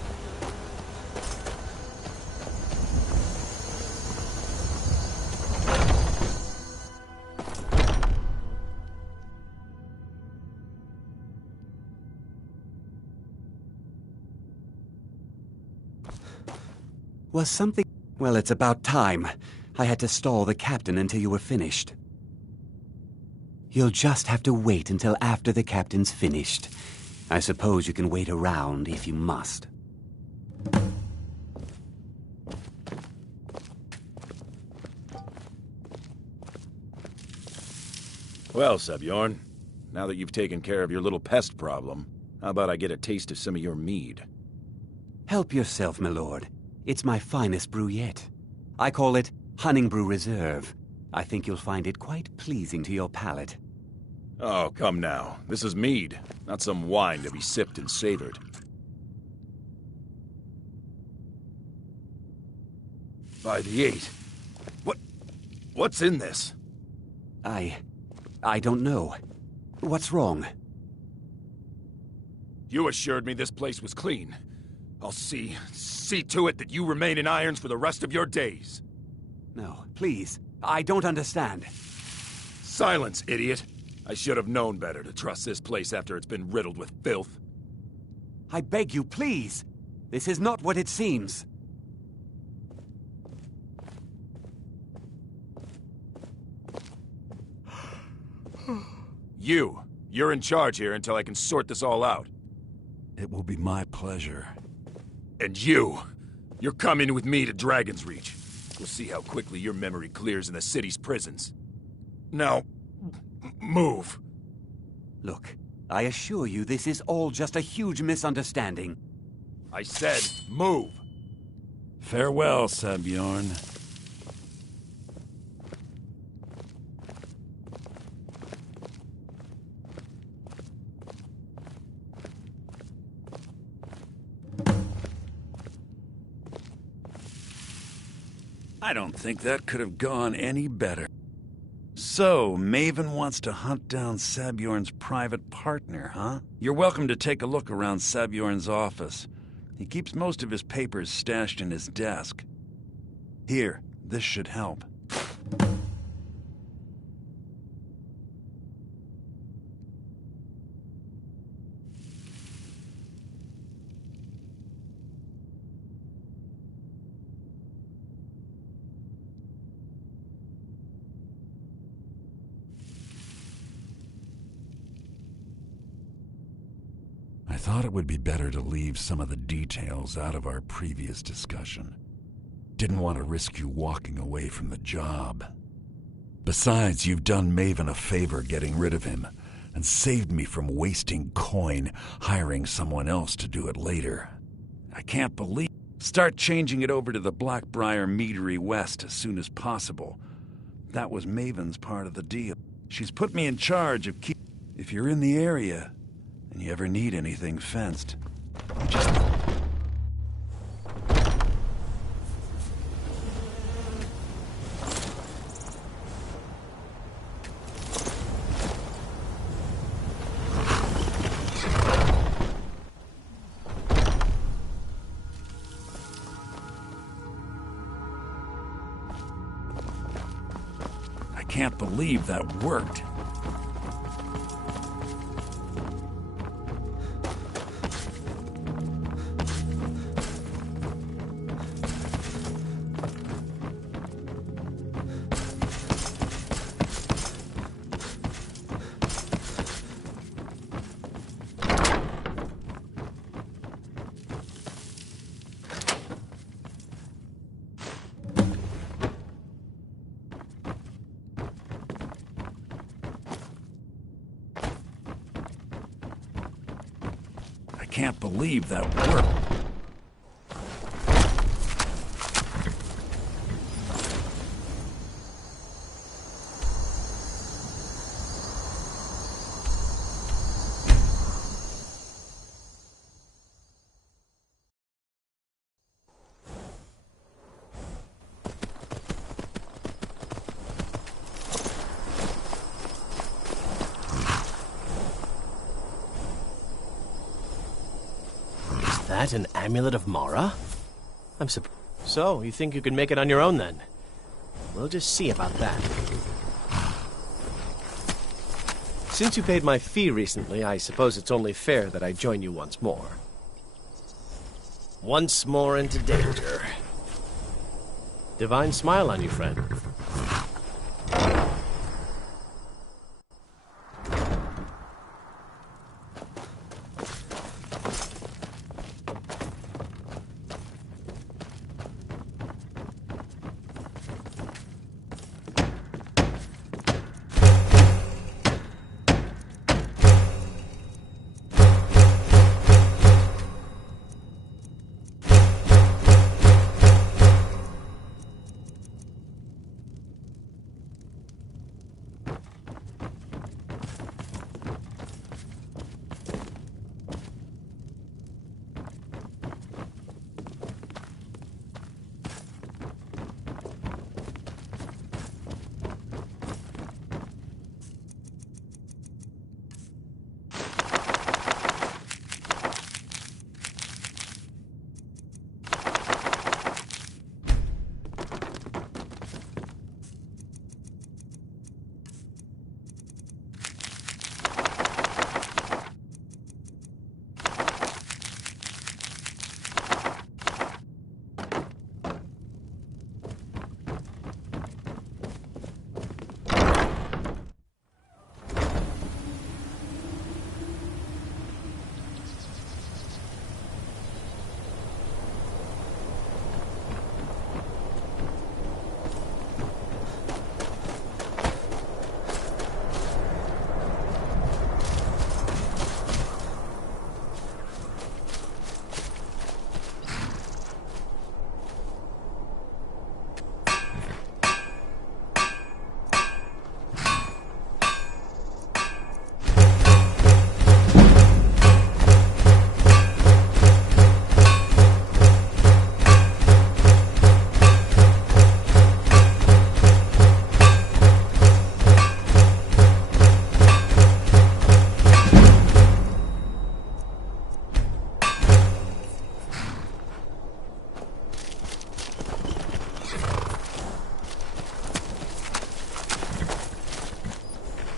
Was something... Well, it's about time. I had to stall the captain until you were finished. You'll just have to wait until after the captain's finished. I suppose you can wait around if you must. Well, Sebjorn, now that you've taken care of your little pest problem, how about I get a taste of some of your mead? Help yourself, my lord. It's my finest brew yet. I call it Honningbrew Reserve. I think you'll find it quite pleasing to your palate. Oh, come now. This is mead, not some wine to be sipped and savored. By the 8. What's in this? I don't know. What's wrong? You assured me this place was clean. I'll see to it that you remain in irons for the rest of your days. No, please. I don't understand. Silence, idiot. I should have known better to trust this place after it's been riddled with filth. I beg you, please. This is not what it seems. You're in charge here until I can sort this all out. It will be my pleasure. And you're coming with me to Dragon's Reach. We'll see how quickly your memory clears in the city's prisons. Now, move. Look, I assure you this is all just a huge misunderstanding. I said, move. Farewell, Sabjorn. I don't think that could have gone any better. So, Maven wants to hunt down Sabjorn's private partner, huh? You're welcome to take a look around Sabjorn's office. He keeps most of his papers stashed in his desk. Here, this should help. I thought it would be better to leave some of the details out of our previous discussion. Didn't want to risk you walking away from the job. Besides, you've done Maven a favor getting rid of him, and saved me from wasting coin hiring someone else to do it later. I can't believe... Start changing it over to the Blackbriar Meadery West as soon as possible. That was Maven's part of the deal. She's put me in charge of If you're in the area, and you ever need anything fenced, you just... I can't believe that worked. I can't believe that worked. That an amulet of Mara? I'm surprised. So, you think you can make it on your own then? We'll just see about that. Since you paid my fee recently, I suppose it's only fair that I join you once more. Once more into danger. Divine smile on you, friend.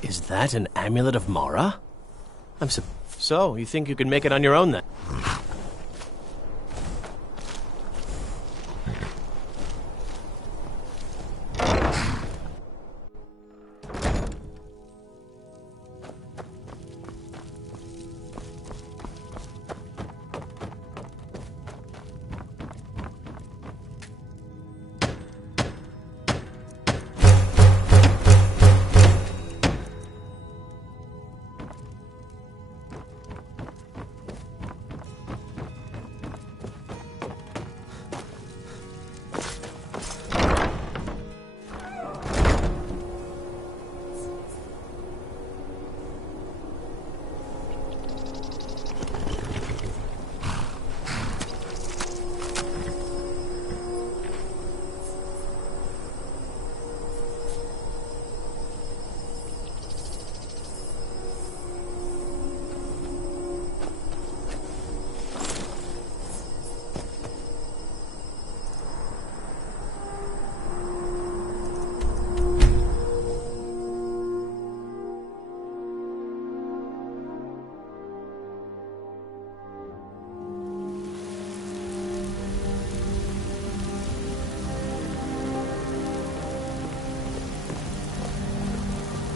Is that an amulet of Mara? So, you think you can make it on your own then?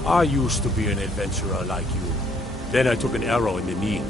I used to be an adventurer like you. Then I took an arrow in the knee.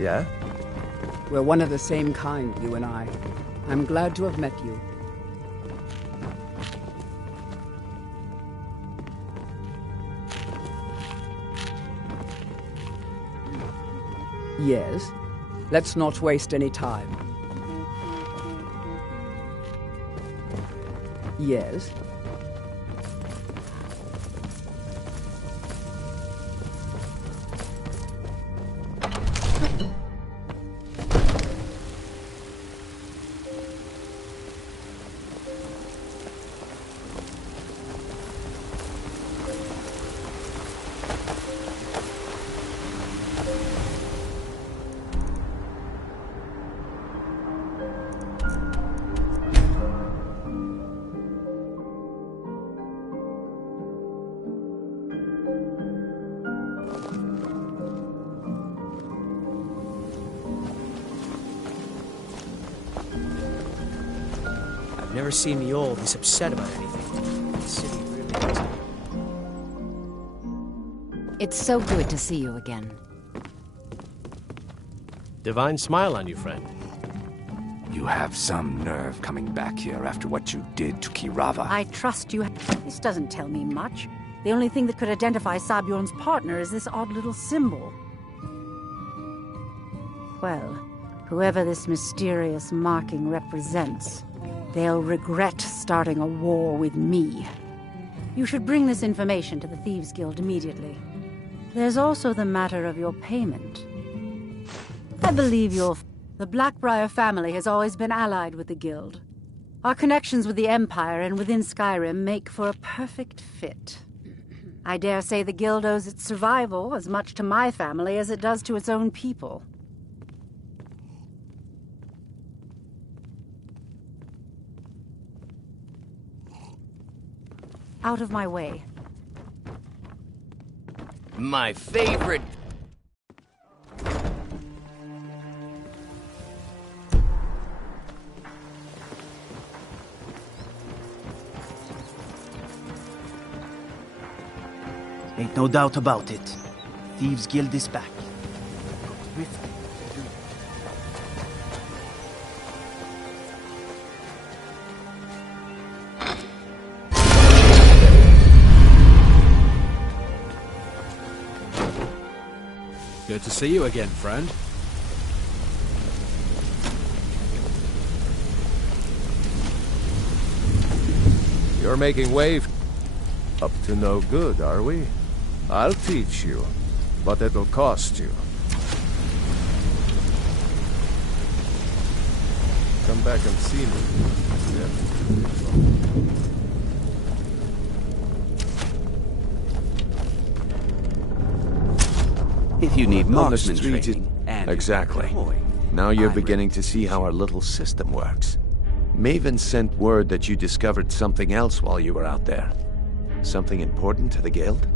Yeah? We're one of the same kind, you and I. I'm glad to have met you. Yes? Let's not waste any time. Yes? I've never seen Mjol this upset about anything. The city really is. It's so good to see you again. Divine smile on you, friend. You have some nerve coming back here after what you did to Kirava. I trust you. This doesn't tell me much. The only thing that could identify Sabjorn's partner is this odd little symbol. Well, whoever this mysterious marking represents, they'll regret starting a war with me. You should bring this information to the Thieves' Guild immediately. There's also the matter of your payment. I believe the Blackbriar family has always been allied with the Guild. Our connections with the Empire and within Skyrim make for a perfect fit. I dare say the Guild owes its survival as much to my family as it does to its own people. Out of my way. My favorite. Ain't no doubt about it. Thieves Guild is back. Good to see you again, friend. You're making wave. Up to no good, are we? I'll teach you, but it'll cost you. Come back and see me. If you need On the marksman street, training, and exactly. Now you're I'm beginning to see how our little system works. Maven sent word that you discovered something else while you were out there. Something important to the guild?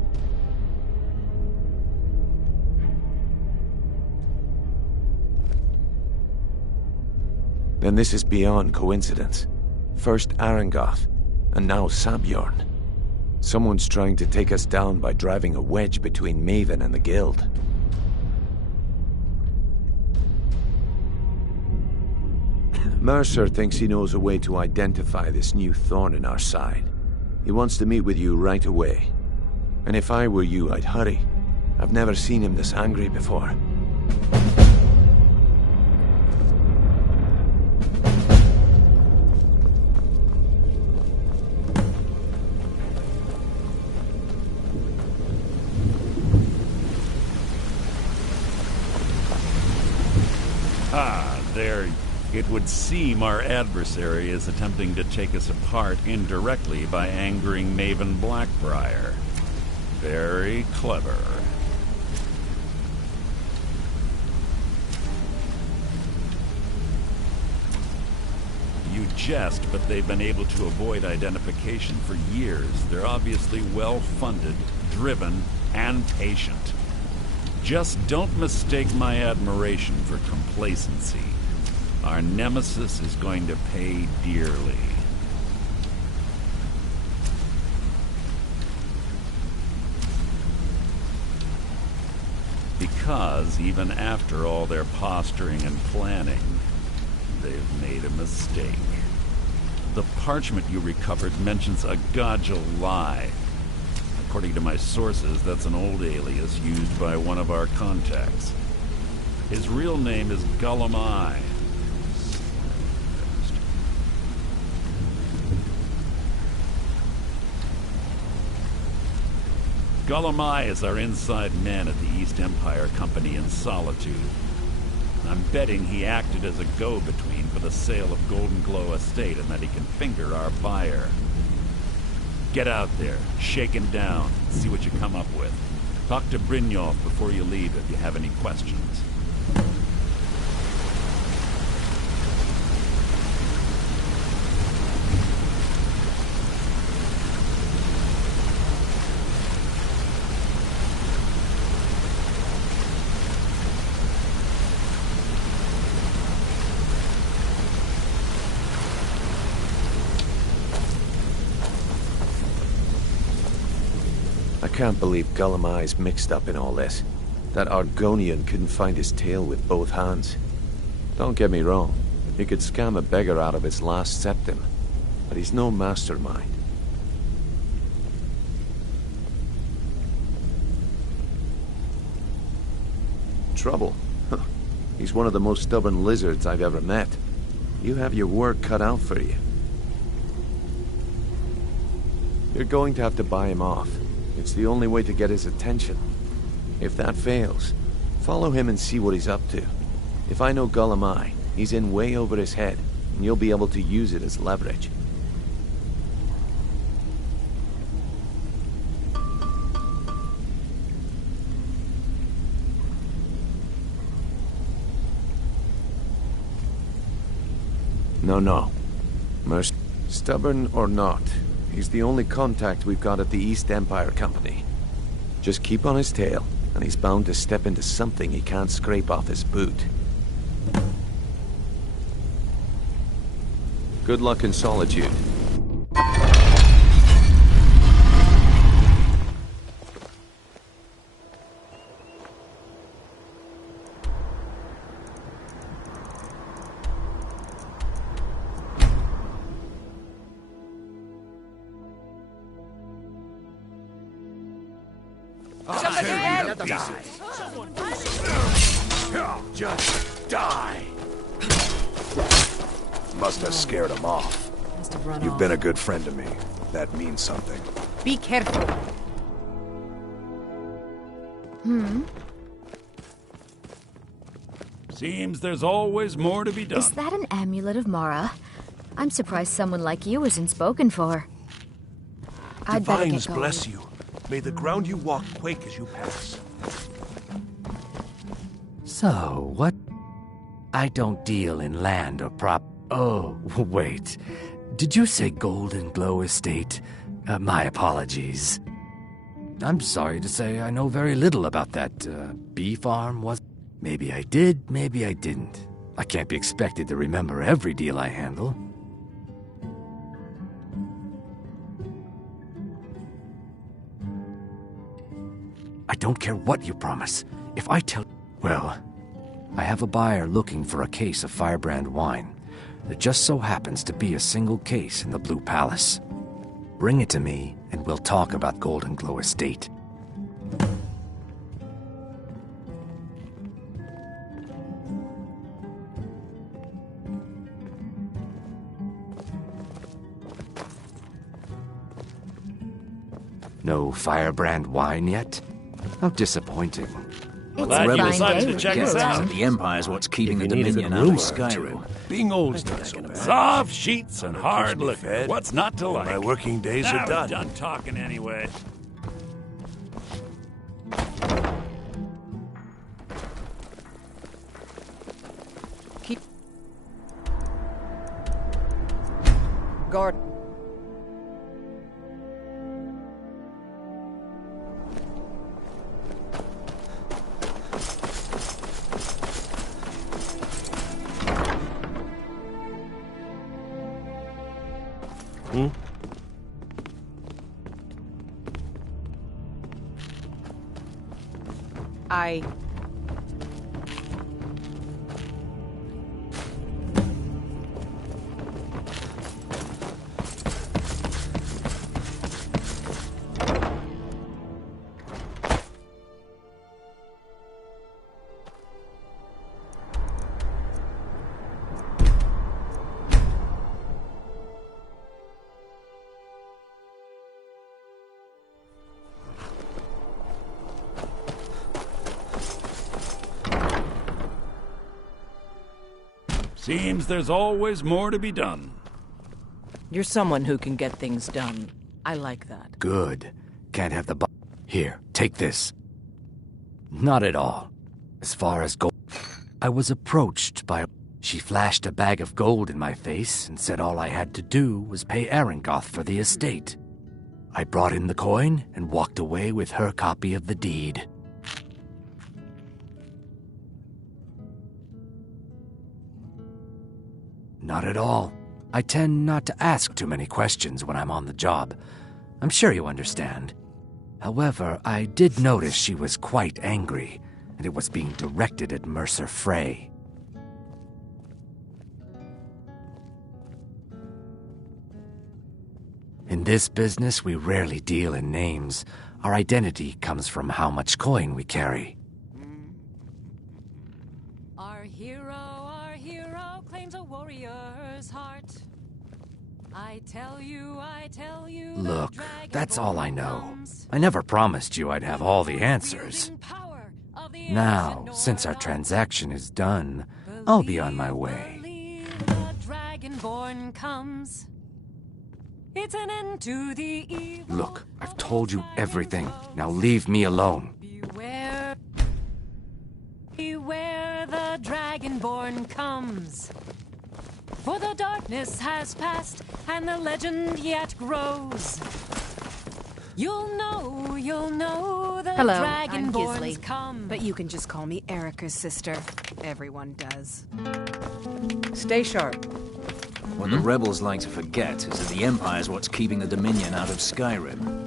Then this is beyond coincidence. First Arangoth, and now Sabjorn. Someone's trying to take us down by driving a wedge between Maven and the guild. Mercer thinks he knows a way to identify this new thorn in our side. He wants to meet with you right away. And if I were you, I'd hurry. I've never seen him this angry before. Ah, there. It would seem our adversary is attempting to take us apart indirectly by angering Maven Blackbriar. Very clever. You jest, but they've been able to avoid identification for years. They're obviously well-funded, driven, and patient. Just don't mistake my admiration for complacency. Our nemesis is going to pay dearly. Because even after all their posturing and planning, they've made a mistake. The parchment you recovered mentions a Godja lie. According to my sources, that's an old alias used by one of our contacts. His real name is Gullumai. Gullumai is our inside man at the East Empire Company in Solitude. I'm betting he acted as a go-between for the sale of Golden Glow Estate and that he can finger our buyer. Get out there, shake him down, see what you come up with. Talk to Brynjolf before you leave if you have any questions. I can't believe Gullumai's mixed up in all this. That Argonian couldn't find his tail with both hands. Don't get me wrong, he could scam a beggar out of his last septim, but he's no mastermind. Trouble? Huh. He's one of the most stubborn lizards I've ever met. You have your work cut out for you. You're going to have to buy him off. It's the only way to get his attention. If that fails, follow him and see what he's up to. If I know Gullumai, he's in way over his head, and you'll be able to use it as leverage. No. Stubborn or not, he's the only contact we've got at the East Empire Company. Just keep on his tail, and he's bound to step into something he can't scrape off his boot. Good luck in Solitude. Somebody help! Just die! Must have scared him off. Must have run You've off. been a good friend to me. That means something. Be careful. Seems there's always more to be done. Is that an amulet of Mara? I'm surprised someone like you isn't spoken for. I'd better get Divines going. bless you. May the ground you walk quake as you pass. So, what? I don't deal in land or prop... Oh, wait. Did you say Golden Glow Estate? My apologies. I'm sorry to say I know very little about that, bee farm, was... Maybe I did, maybe I didn't. I can't be expected to remember every deal I handle. I don't care what you promise. If I tell... Well, I have a buyer looking for a case of Firebrand wine. There just so happens to be a single case in the Blue Palace. Bring it to me, and we'll talk about Golden Glow Estate. No Firebrand wine yet? How disappointing. Glad you decided to check us out. The Empire's what's keeping the If you needed Dominion a out of rumor or Skyrim. Being old's not so bad. Soft sheets and hard me liquor. fed. What's not to like? My working days I are was done. done talking anyway. Keep... Guard. I... Seems there's always more to be done. You're someone who can get things done. I like that. Good. Can't have the Here, take this. Not at all. As far as gold... I was approached by... She flashed a bag of gold in my face and said all I had to do was pay Arangoth for the estate. I brought in the coin and walked away with her copy of the deed. Not at all. I tend not to ask too many questions when I'm on the job. I'm sure you understand. However, I did notice she was quite angry, and it was being directed at Mercer Frey. In this business, we rarely deal in names. Our identity comes from how much coin we carry. Our hero claims a warrior's heart. I tell you. Look, that's all I know. I never promised you I'd have all the answers. Now, since our transaction is done, I'll be on my way. The Dragonborn comes. It's an end to the evil. Look, I've told you everything. Now leave me alone. Beware the Dragonborn comes. For the darkness has passed, and the legend yet grows. You'll know the Hello, I'm Dragonborns Gizly, come. but you can just call me Erica's sister. Everyone does. Stay sharp. What the rebels like to forget is that the Empire's what's keeping the Dominion out of Skyrim.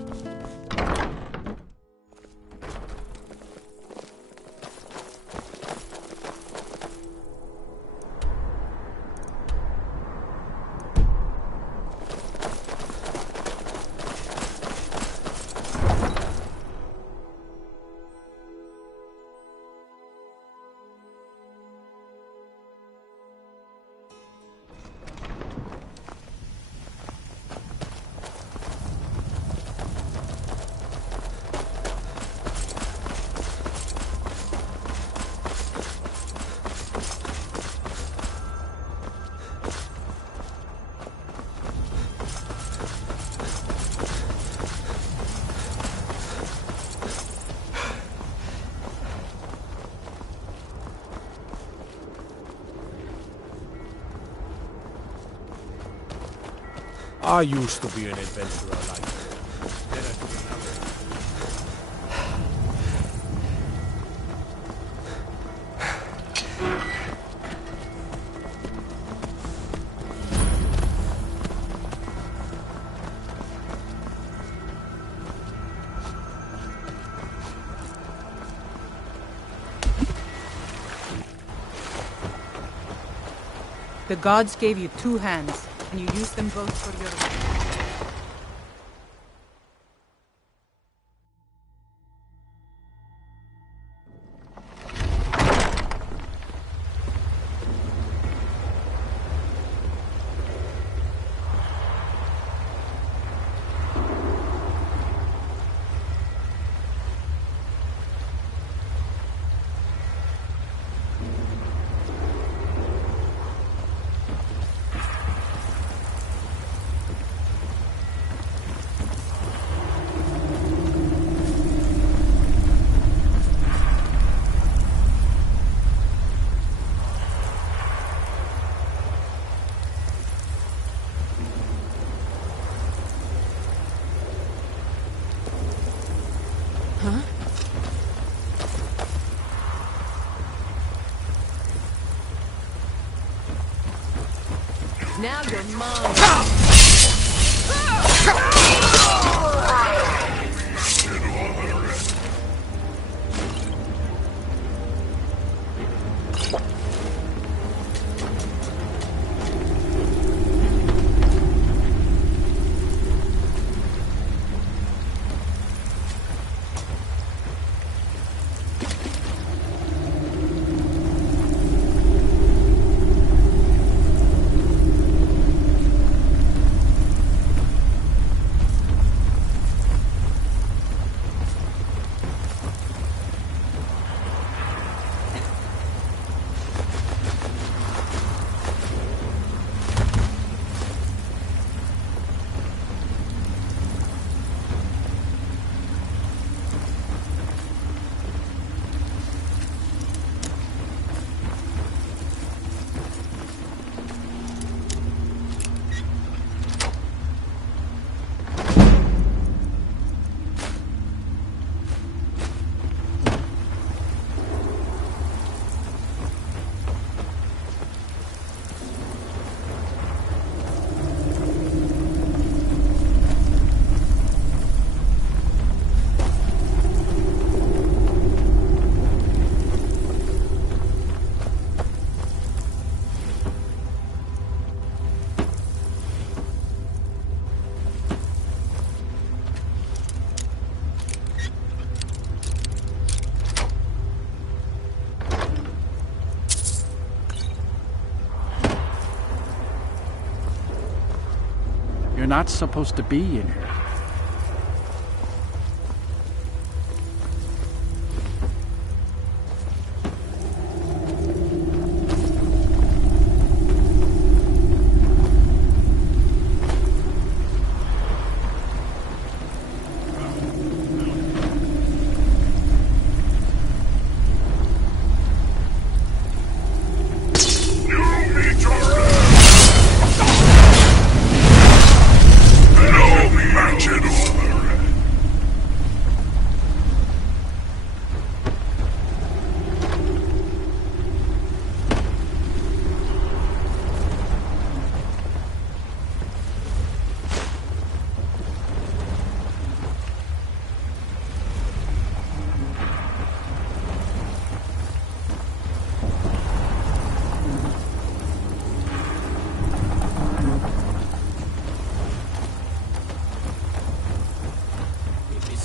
I used to be an adventurer like that. Then I took another. The gods gave you 2 hands, and you used them both for your... Huh? Now you're mine. You're not supposed to be in here.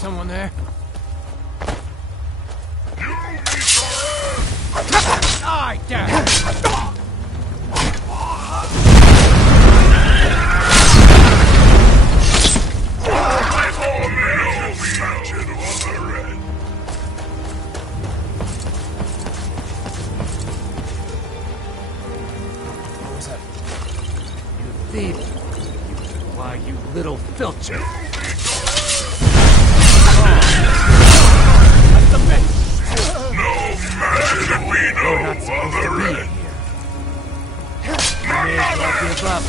Someone there? Die, damn! What was that? You thief! Why, you little filcher! You're not supposed to be in here. You may as well give up.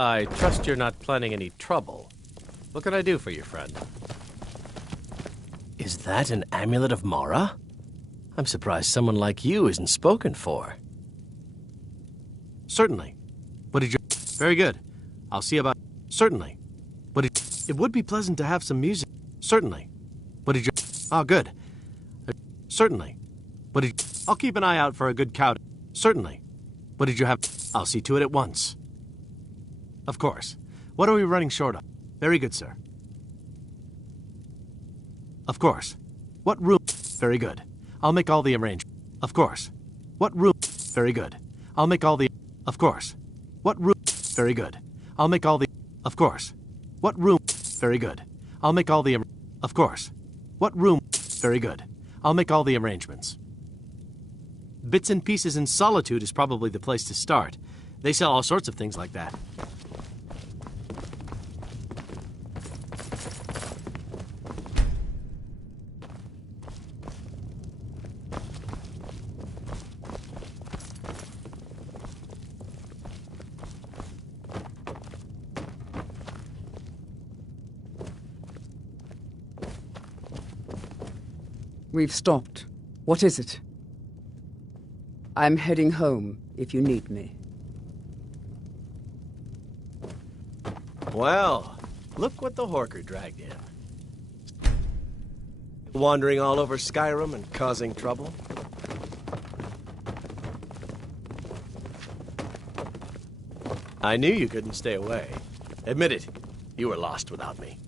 I trust you're not planning any trouble. What can I do for you, friend? Is that an amulet of Mara? I'm surprised someone like you isn't spoken for. Certainly. What did you... Very good. I'll see about... Certainly. What did... It would be pleasant to have some music. Certainly. What did you... Oh, good. Certainly. What did... I'll keep an eye out for a good cow. Certainly. What did you have... I'll see to it at once. Of course. What are we running short of? Very good, sir. Of course. What room? Very good. I'll make all the arrangements. Of course. What room? Very good. I'll make all the... Of course. What room? Very good. I'll make all the... Of course. What room? Very good. I'll make all the... Of course. What room? Very good. I'll make all the arrangements. Bits and Pieces in Solitude is probably the place to start. They sell all sorts of things like that. We've stopped. What is it? I'm heading home, if you need me. Well, look what the Horker dragged in. Wandering all over Skyrim and causing trouble. I knew you couldn't stay away. Admit it, you were lost without me.